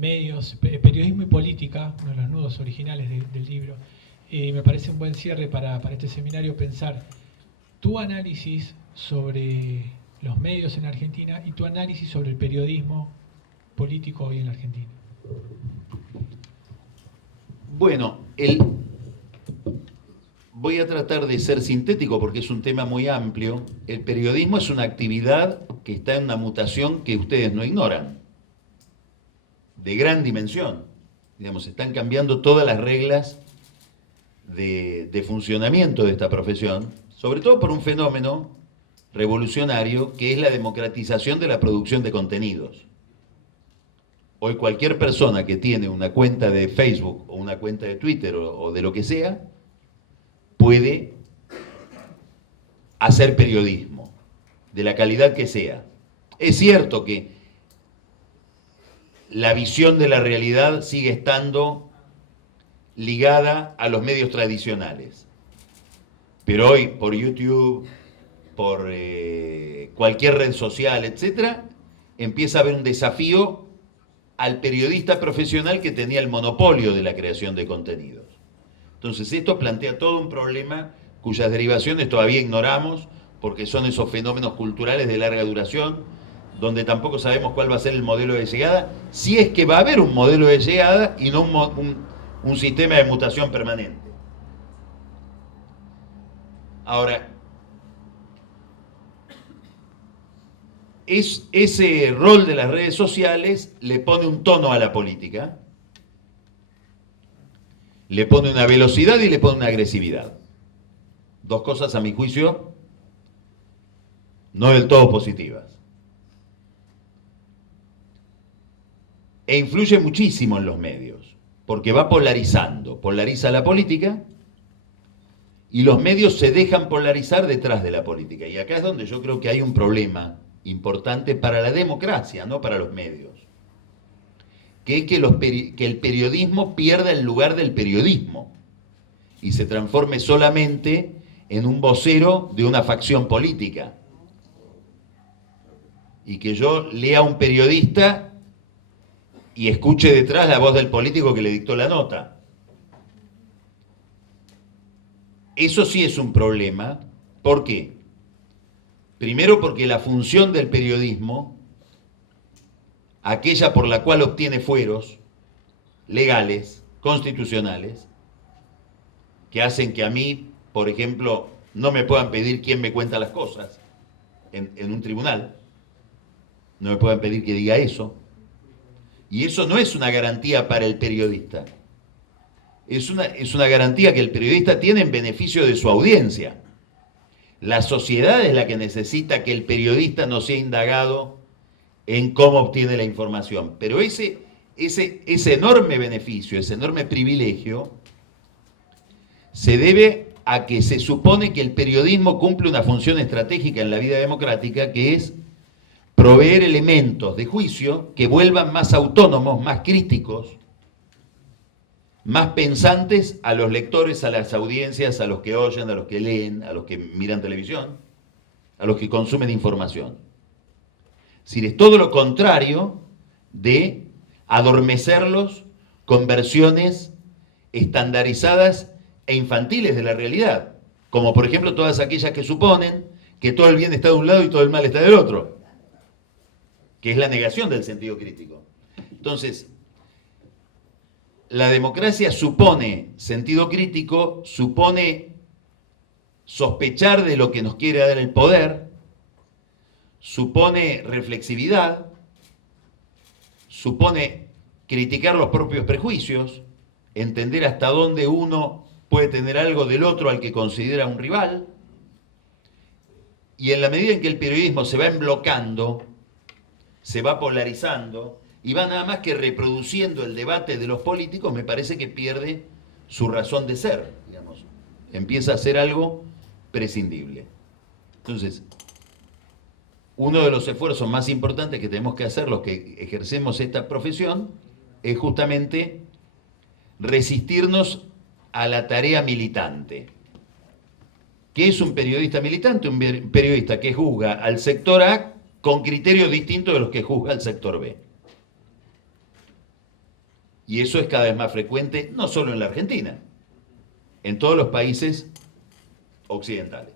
medios, periodismo y política, uno de los nudos originales del libro. Y me parece un buen cierre para este seminario pensar tu análisis sobre los medios en Argentina y tu análisis sobre el periodismo político hoy en la Argentina. Bueno, voy a tratar de ser sintético porque es un tema muy amplio. El periodismo es una actividad que está en una mutación que ustedes no ignoran, de gran dimensión. Digamos, están cambiando todas las reglas de funcionamiento de esta profesión, sobre todo por un fenómeno revolucionario que es la democratización de la producción de contenidos. Hoy cualquier persona que tiene una cuenta de Facebook o una cuenta de Twitter o de lo que sea, puede hacer periodismo, de la calidad que sea. Es cierto que la visión de la realidad sigue estando ligada a los medios tradicionales. Pero hoy, por YouTube, por cualquier red social, etc., empieza a haber un desafío al periodista profesional que tenía el monopolio de la creación de contenidos. Entonces esto plantea todo un problema cuyas derivaciones todavía ignoramos, porque son esos fenómenos culturales de larga duración, donde tampoco sabemos cuál va a ser el modelo de llegada, si es que va a haber un modelo de llegada y no un sistema de mutación permanente. Ahora, ese rol de las redes sociales le pone un tono a la política, le pone una velocidad y le pone una agresividad. Dos cosas, a mi juicio, no del todo positivas. E influye muchísimo en los medios, porque va polarizando, polariza la política y los medios se dejan polarizar detrás de la política. Y acá es donde yo creo que hay un problema importante para la democracia, no para los medios, que es que el periodismo pierda el lugar del periodismo y se transforme solamente en un vocero de una facción política. Y que yo lea a un periodista y escuche detrás la voz del político que le dictó la nota. Eso sí es un problema. ¿Por qué? Primero porque la función del periodismo, aquella por la cual obtiene fueros legales, constitucionales, que hacen que a mí, por ejemplo, no me puedan pedir quién me cuenta las cosas en un tribunal, no me puedan pedir que diga eso. Y eso no es una garantía para el periodista. Es una garantía que el periodista tiene en beneficio de su audiencia. La sociedad es la que necesita que el periodista no sea indagado en cómo obtiene la información. Pero ese enorme beneficio, ese enorme privilegio, se debe a que se supone que el periodismo cumple una función estratégica en la vida democrática, que es proveer elementos de juicio que vuelvan más autónomos, más críticos, más pensantes a los lectores, a las audiencias, a los que oyen, a los que leen, a los que miran televisión, a los que consumen información. Es decir, es todo lo contrario de adormecerlos con versiones estandarizadas e infantiles de la realidad, como por ejemplo todas aquellas que suponen que todo el bien está de un lado y todo el mal está del otro, que es la negación del sentido crítico. Entonces, la democracia supone sentido crítico, supone sospechar de lo que nos quiere dar el poder, supone reflexividad, supone criticar los propios prejuicios, entender hasta dónde uno puede tener algo del otro al que considera un rival, y en la medida en que el periodismo se va emblocando, se va polarizando y va nada más que reproduciendo el debate de los políticos, me parece que pierde su razón de ser, digamos. Empieza a ser algo prescindible. Entonces, uno de los esfuerzos más importantes que tenemos que hacer los que ejercemos esta profesión es justamente resistirnos a la tarea militante. ¿Qué es un periodista militante? Un periodista que juzga al sector A con criterios distintos de los que juzga el sector B. Y eso es cada vez más frecuente, no solo en la Argentina, en todos los países occidentales.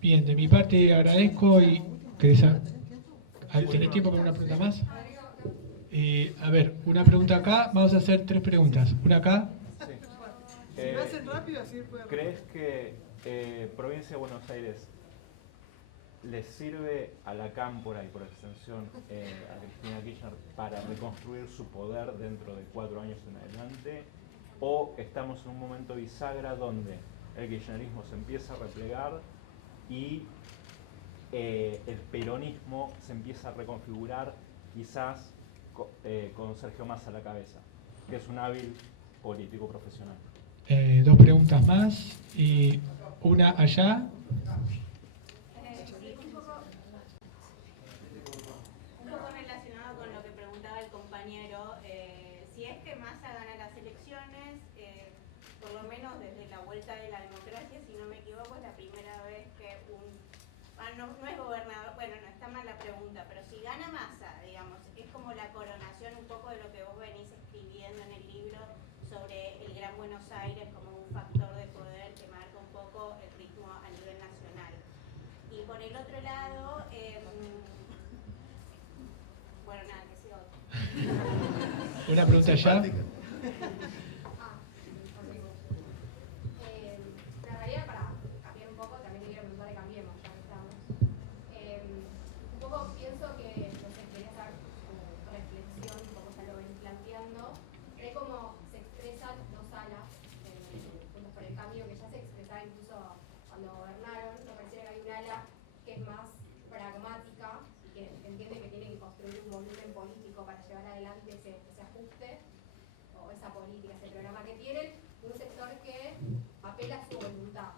Bien, de mi parte agradezco y... ¿Tenés tiempo para una pregunta más? A ver, una pregunta acá, vamos a hacer 3 preguntas. Una acá. Sí. Si lo hacen rápido, así pueden... ¿Crees que Provincia de Buenos Aires le sirve a la Cámpora y por extensión a Cristina Kirchner para reconstruir su poder dentro de 4 años en adelante? ¿O estamos en un momento bisagra donde el kirchnerismo se empieza a replegar y el peronismo se empieza a reconfigurar, quizás con Sergio Massa a la cabeza, que es un hábil político profesional? 2 preguntas más y una allá. Un poco relacionado con lo que preguntaba el compañero, si es que Massa gana las elecciones, por lo menos desde la vuelta de la democracia, si no me equivoco, es la primera vez que no es gobernador, bueno, no está mal la pregunta, pero si gana Massa, digamos, es como la coronación un poco de lo que vos venís escribiendo en el libro sobre el Gran Buenos Aires como un factor de poder que marca un poco el ritmo a nivel nacional. Y por el otro lado, bueno, nada, que siga otro. Una pregunta allá. La realidad, para cambiar un poco, también te quiero preguntar de Cambiemos, ya que estamos. Un poco pienso que, no sé, quería hacer como reflexión, un poco ya lo venís planteando, de cómo se que es más pragmática y que entiende que tiene que construir un volumen político para llevar adelante ese ajuste o esa política, ese programa que tienen, y un sector que apela a su voluntad,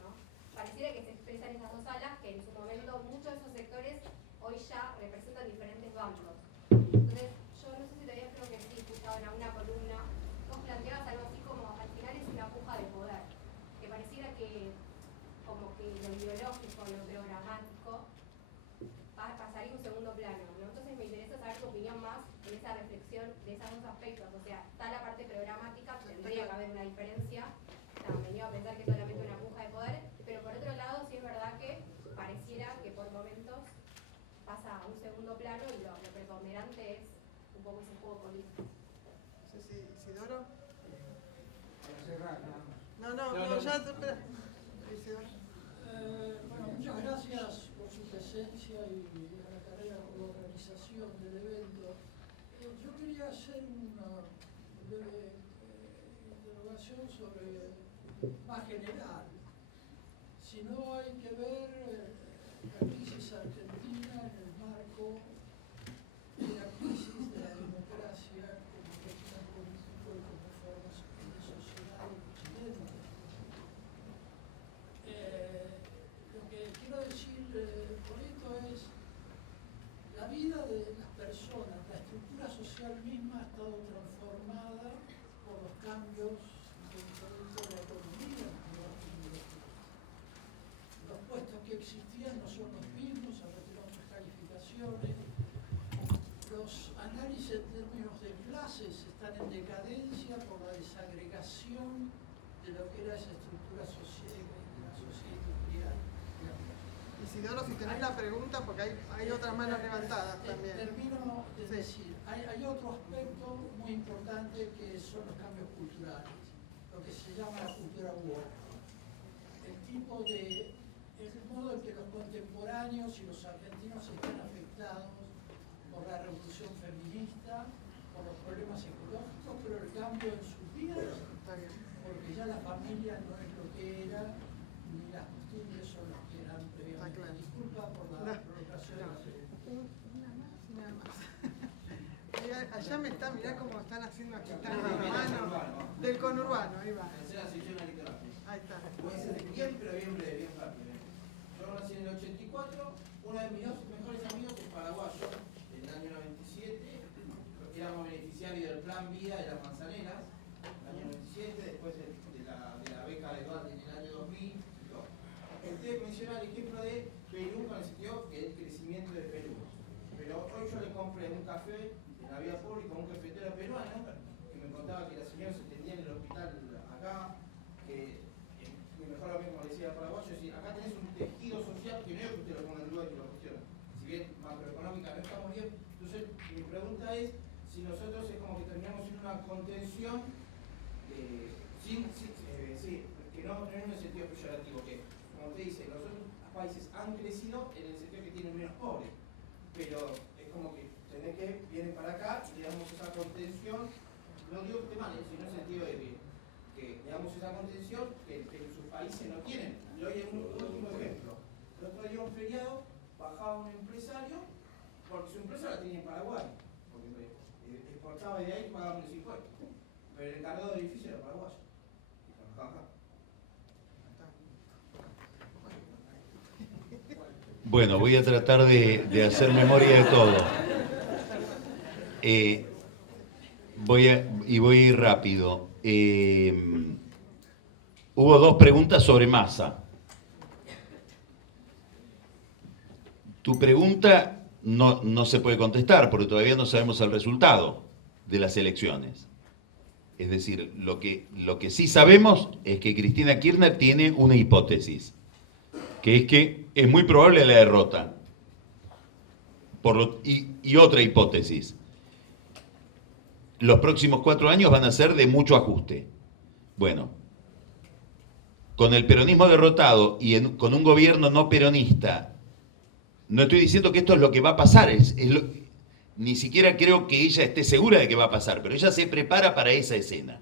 ¿no? Pareciera que se expresan esas dos alas, que en su momento muchos de esos sectores hoy ya representan diferentes bandos. Entonces, yo no sé si te había, creo que sí, escuchado en alguna columna, vos planteabas algo así como, al final es una puja de poder, que pareciera que como que lo ideológico, lo programático, pasaría a un segundo plano, ¿no? Entonces me interesa saber tu opinión más en esa reflexión de esos dos aspectos. O sea, está la parte programática, tendría que haber una diferencia, o sea, me iba a pensar que es solamente una puja de poder, pero por otro lado sí es verdad que pareciera que por momentos pasa a un segundo plano y lo preponderante es un poco ese juego político. No sé si Isidoro. Para cerrar, nada más. No, ya, espera. Isidoro. Bueno, muchas gracias por su presencia y a la carrera por la organización del evento. Yo quería hacer una breve interrogación sobre más general. Si no hay que ver la crisis argentina en el marco de la crisis de la democracia como régimen político y como formas de sociedad en Occidente. Lo que quiero decir por esto es la vida de las personas, la estructura social misma ha estado transformada por los cambios dentro de la economía. Los puestos que existían no son los mismos, ahora tienen otras calificaciones. Los análisis en términos de clases están en decadencia por la desagregación de lo que era esa estructura social, de la sociedad industrial. Isidoro, si tenés la pregunta, porque hay otras manos levantadas también. Termino de Sí. decir, hay otro aspecto muy importante que son los cambios culturales, lo que se llama la cultura woke. El modo en que los contemporáneos y los argentinos están afectados por la revolución feminista, por los problemas ecológicos, pero el cambio en sus vidas, porque ya la familia no es lo que era, ni las costumbres son las que eran previamente. Claro. Disculpa por la provocación. Una más y nada más. Allá me está, mirá cómo están haciendo aquí, están del conurbano, ahí va. Ahí está. Voy a ser bien, pero bien breve, bien rápido. Yo nací en el 84, uno de mis dos mejores amigos es paraguayo, en el año 97, éramos beneficiarios del Plan Vida de las Manzaneras, en el año 97, después de la beca de Duarte en el año 2000. Usted menciona el ejemplo de Perú con el sentido del crecimiento de Perú. Pero hoy yo le compré un café en la vía pública a un cafetero peruano que me contaba que la señora se atendía en el hospital acá, que mi mejor amigo, como decía paraguayo, es decir, acá tenés un tejido social que no es que usted lo ponga en duda y que lo cuestiona. Si bien macroeconómica no estamos bien, entonces mi pregunta es si nosotros es como que terminamos en una contención que no en un sentido peyorativo, que como usted dice, los otros países han crecido en el sentido que tienen menos pobres, pero es como que tenés que vienen para acá y le damos esa contención, no digo que esté mal, sino en el sentido de que le damos esa contención que sus países no tienen. Le doy un último ejemplo. El otro día un feriado bajaba un empresario porque su empresa la tenía en Paraguay, porque exportaba de ahí y pagaba los impuestos, pero el encargado del edificio era paraguayo y trabajaba acá. Bueno, voy a tratar de hacer memoria de todo. Voy a ir rápido. Hubo dos preguntas sobre Massa. Tu pregunta no se puede contestar porque todavía no sabemos el resultado de las elecciones. Es decir, lo que sí sabemos es que Cristina Kirchner tiene una hipótesis, que es que es muy probable la derrota. Y otra hipótesis. Los próximos 4 años van a ser de mucho ajuste. Bueno, con el peronismo derrotado y con un gobierno no peronista, no estoy diciendo que esto es lo que va a pasar, ni siquiera creo que ella esté segura de que va a pasar, pero ella se prepara para esa escena.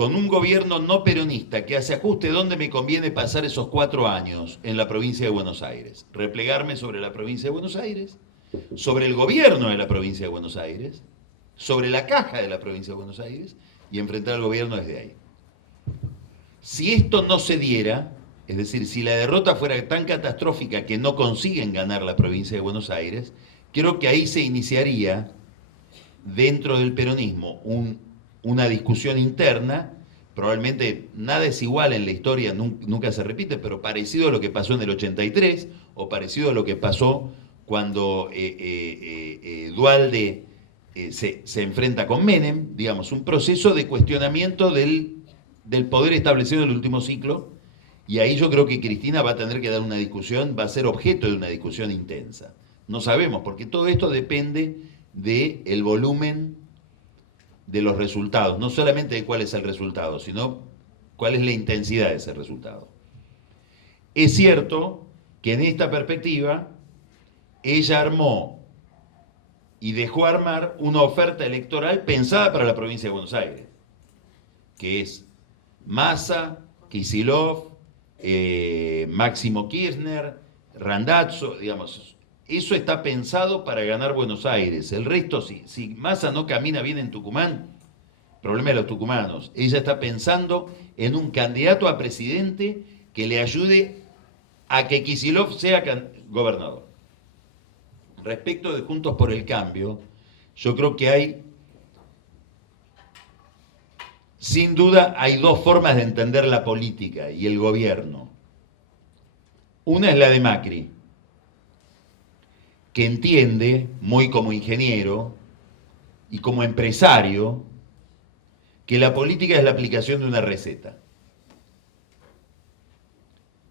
con un gobierno no peronista que hace ajuste donde me conviene pasar esos 4 años en la provincia de Buenos Aires, replegarme sobre la provincia de Buenos Aires, sobre el gobierno de la provincia de Buenos Aires, sobre la caja de la provincia de Buenos Aires y enfrentar al gobierno desde ahí. Si esto no se diera, es decir, si la derrota fuera tan catastrófica que no consiguen ganar la provincia de Buenos Aires, creo que ahí se iniciaría dentro del peronismo una discusión interna. Probablemente nada es igual en la historia, nunca se repite, pero parecido a lo que pasó en el 83 o parecido a lo que pasó cuando Duhalde se enfrenta con Menem, digamos, un proceso de cuestionamiento del poder establecido en el último ciclo, y ahí yo creo que Cristina va a tener que dar una discusión, va a ser objeto de una discusión intensa. No sabemos, porque todo esto depende del volumen de los resultados, no solamente de cuál es el resultado, sino cuál es la intensidad de ese resultado. Es cierto que en esta perspectiva ella armó y dejó armar una oferta electoral pensada para la provincia de Buenos Aires, que es Massa, Kicillof, Máximo Kirchner, Randazzo, digamos, eso está pensado para ganar Buenos Aires. El resto, si Massa no camina bien en Tucumán, problema de los tucumanos. Ella está pensando en un candidato a presidente que le ayude a que Kicillof sea gobernador. Respecto de Juntos por el Cambio, yo creo que sin duda hay dos formas de entender la política y el gobierno. Una es la de Macri, que entiende, muy como ingeniero y como empresario, que la política es la aplicación de una receta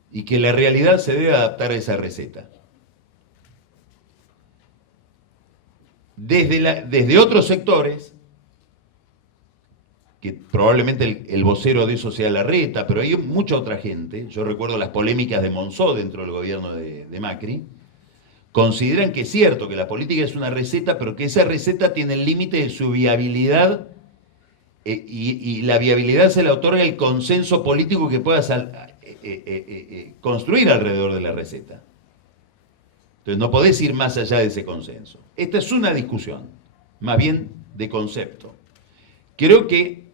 y que la realidad se debe adaptar a esa receta. Desde otros sectores, que probablemente el vocero de eso sea Larreta, pero hay mucha otra gente, yo recuerdo las polémicas de Monzó dentro del gobierno de Macri, consideran que es cierto que la política es una receta, pero que esa receta tiene el límite de su viabilidad, y la viabilidad se la otorga el consenso político que puedas construir alrededor de la receta. Entonces no podés ir más allá de ese consenso. Esta es una discusión, más bien de concepto. Creo que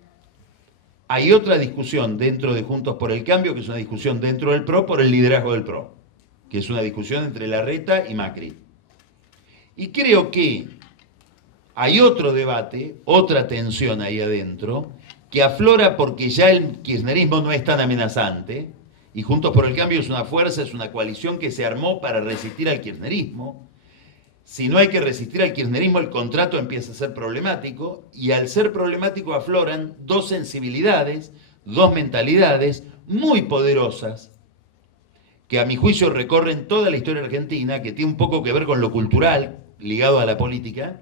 hay otra discusión dentro de Juntos por el Cambio, que es una discusión dentro del PRO por el liderazgo del PRO, que es una discusión entre Larreta y Macri. Y creo que hay otro debate, otra tensión ahí adentro, que aflora porque ya el kirchnerismo no es tan amenazante, y Juntos por el Cambio es una fuerza, es una coalición que se armó para resistir al kirchnerismo. Si no hay que resistir al kirchnerismo, el contrato empieza a ser problemático, y al ser problemático afloran dos sensibilidades, dos mentalidades muy poderosas, que a mi juicio recorren toda la historia argentina, que tiene un poco que ver con lo cultural, ligado a la política,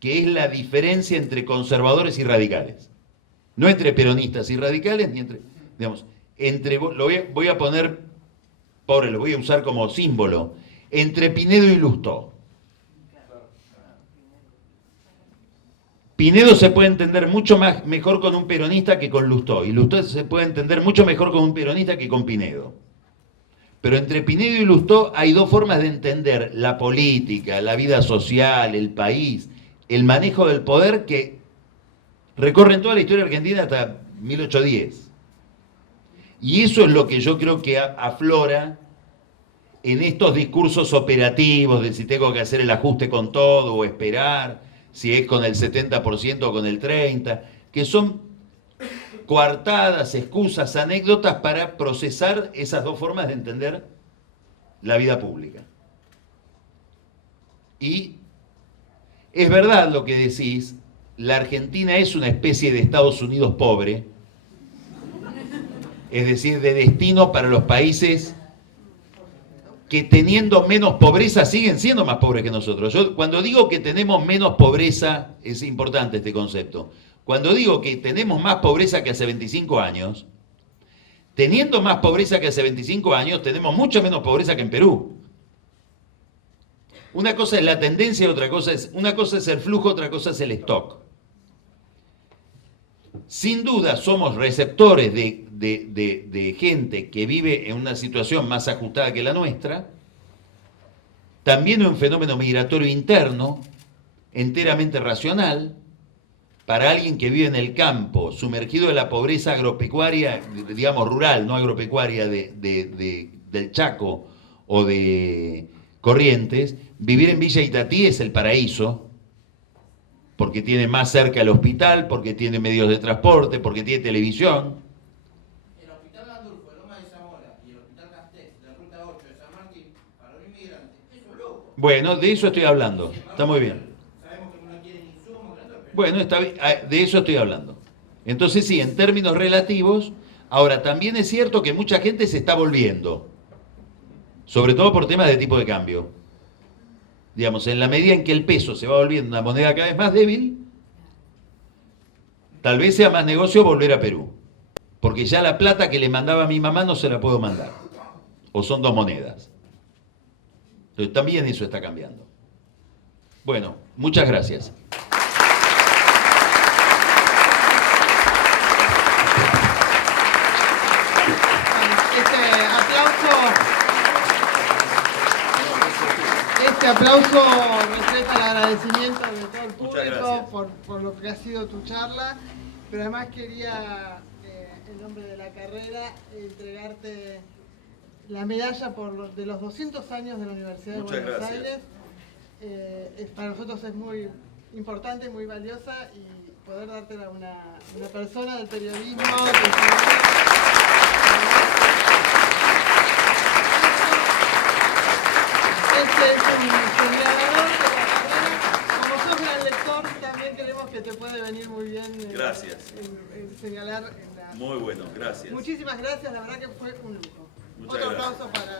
que es la diferencia entre conservadores y radicales. No entre peronistas y radicales, ni entre, digamos, voy a poner, pobre, lo voy a usar como símbolo, entre Pinedo y Lustó. Pinedo se puede entender mucho mejor con un peronista que con Lustó, y Lustó se puede entender mucho mejor con un peronista que con Pinedo. Pero entre Pinedo y Lustó hay dos formas de entender la política, la vida social, el país, el manejo del poder, que recorren toda la historia argentina hasta 1810. Y eso es lo que yo creo que aflora en estos discursos operativos de si tengo que hacer el ajuste con todo o esperar, si es con el 70% o con el 30%, que son coartadas, excusas, anécdotas para procesar esas dos formas de entender la vida pública. Y es verdad lo que decís, la Argentina es una especie de Estados Unidos pobre, es decir, de destino para los países que teniendo menos pobreza siguen siendo más pobres que nosotros. Yo cuando digo que tenemos menos pobreza, es importante este concepto. Cuando digo que tenemos más pobreza que hace 25 años, teniendo más pobreza que hace 25 años, tenemos mucha menos pobreza que en Perú. Una cosa es la tendencia, una cosa es el flujo, otra cosa es el stock. sin duda somos receptores de gente que vive en una situación más ajustada que la nuestra, también un fenómeno migratorio interno, enteramente racional, para alguien que vive en el campo, sumergido en la pobreza agropecuaria, digamos rural, no agropecuaria, del Chaco o de Corrientes, vivir en Villa Itatí es el paraíso, porque tiene más cerca el hospital, porque tiene medios de transporte, porque tiene televisión. El Hospital Landulfo, Loma de Zamora, y el Hospital Castex, de la Ruta 8 de San Martín, para un inmigrante, es un lujo. Bueno, de eso estoy hablando, está muy bien. Sabemos que no quieren insumos, pero... Bueno, está bien, de eso estoy hablando. Entonces sí, en términos relativos, ahora también es cierto que mucha gente se está volviendo, sobre todo por temas de tipo de cambio. Digamos, en la medida en que el peso se va volviendo una moneda cada vez más débil, tal vez sea más negocio volver a Perú. Porque ya la plata que le mandaba a mi mamá no se la puedo mandar. O son dos monedas. Entonces también eso está cambiando. Bueno, muchas gracias. Este aplauso refleja el agradecimiento de todo el Muchas público gracias. por lo que ha sido tu charla, pero además quería, en nombre de la carrera, entregarte la medalla de los 200 años de la Universidad de Muchas Buenos gracias. Aires. Para nosotros es muy importante, muy valiosa, y poder dártela a una persona del periodismo. Este es un ganador de la carrera. Como sos gran lector, también creemos que te puede venir muy bien Gracias. en señalar. Muy bueno, gracias. Muchísimas gracias, la verdad que fue un lujo. Muchas Otro gracias. aplauso para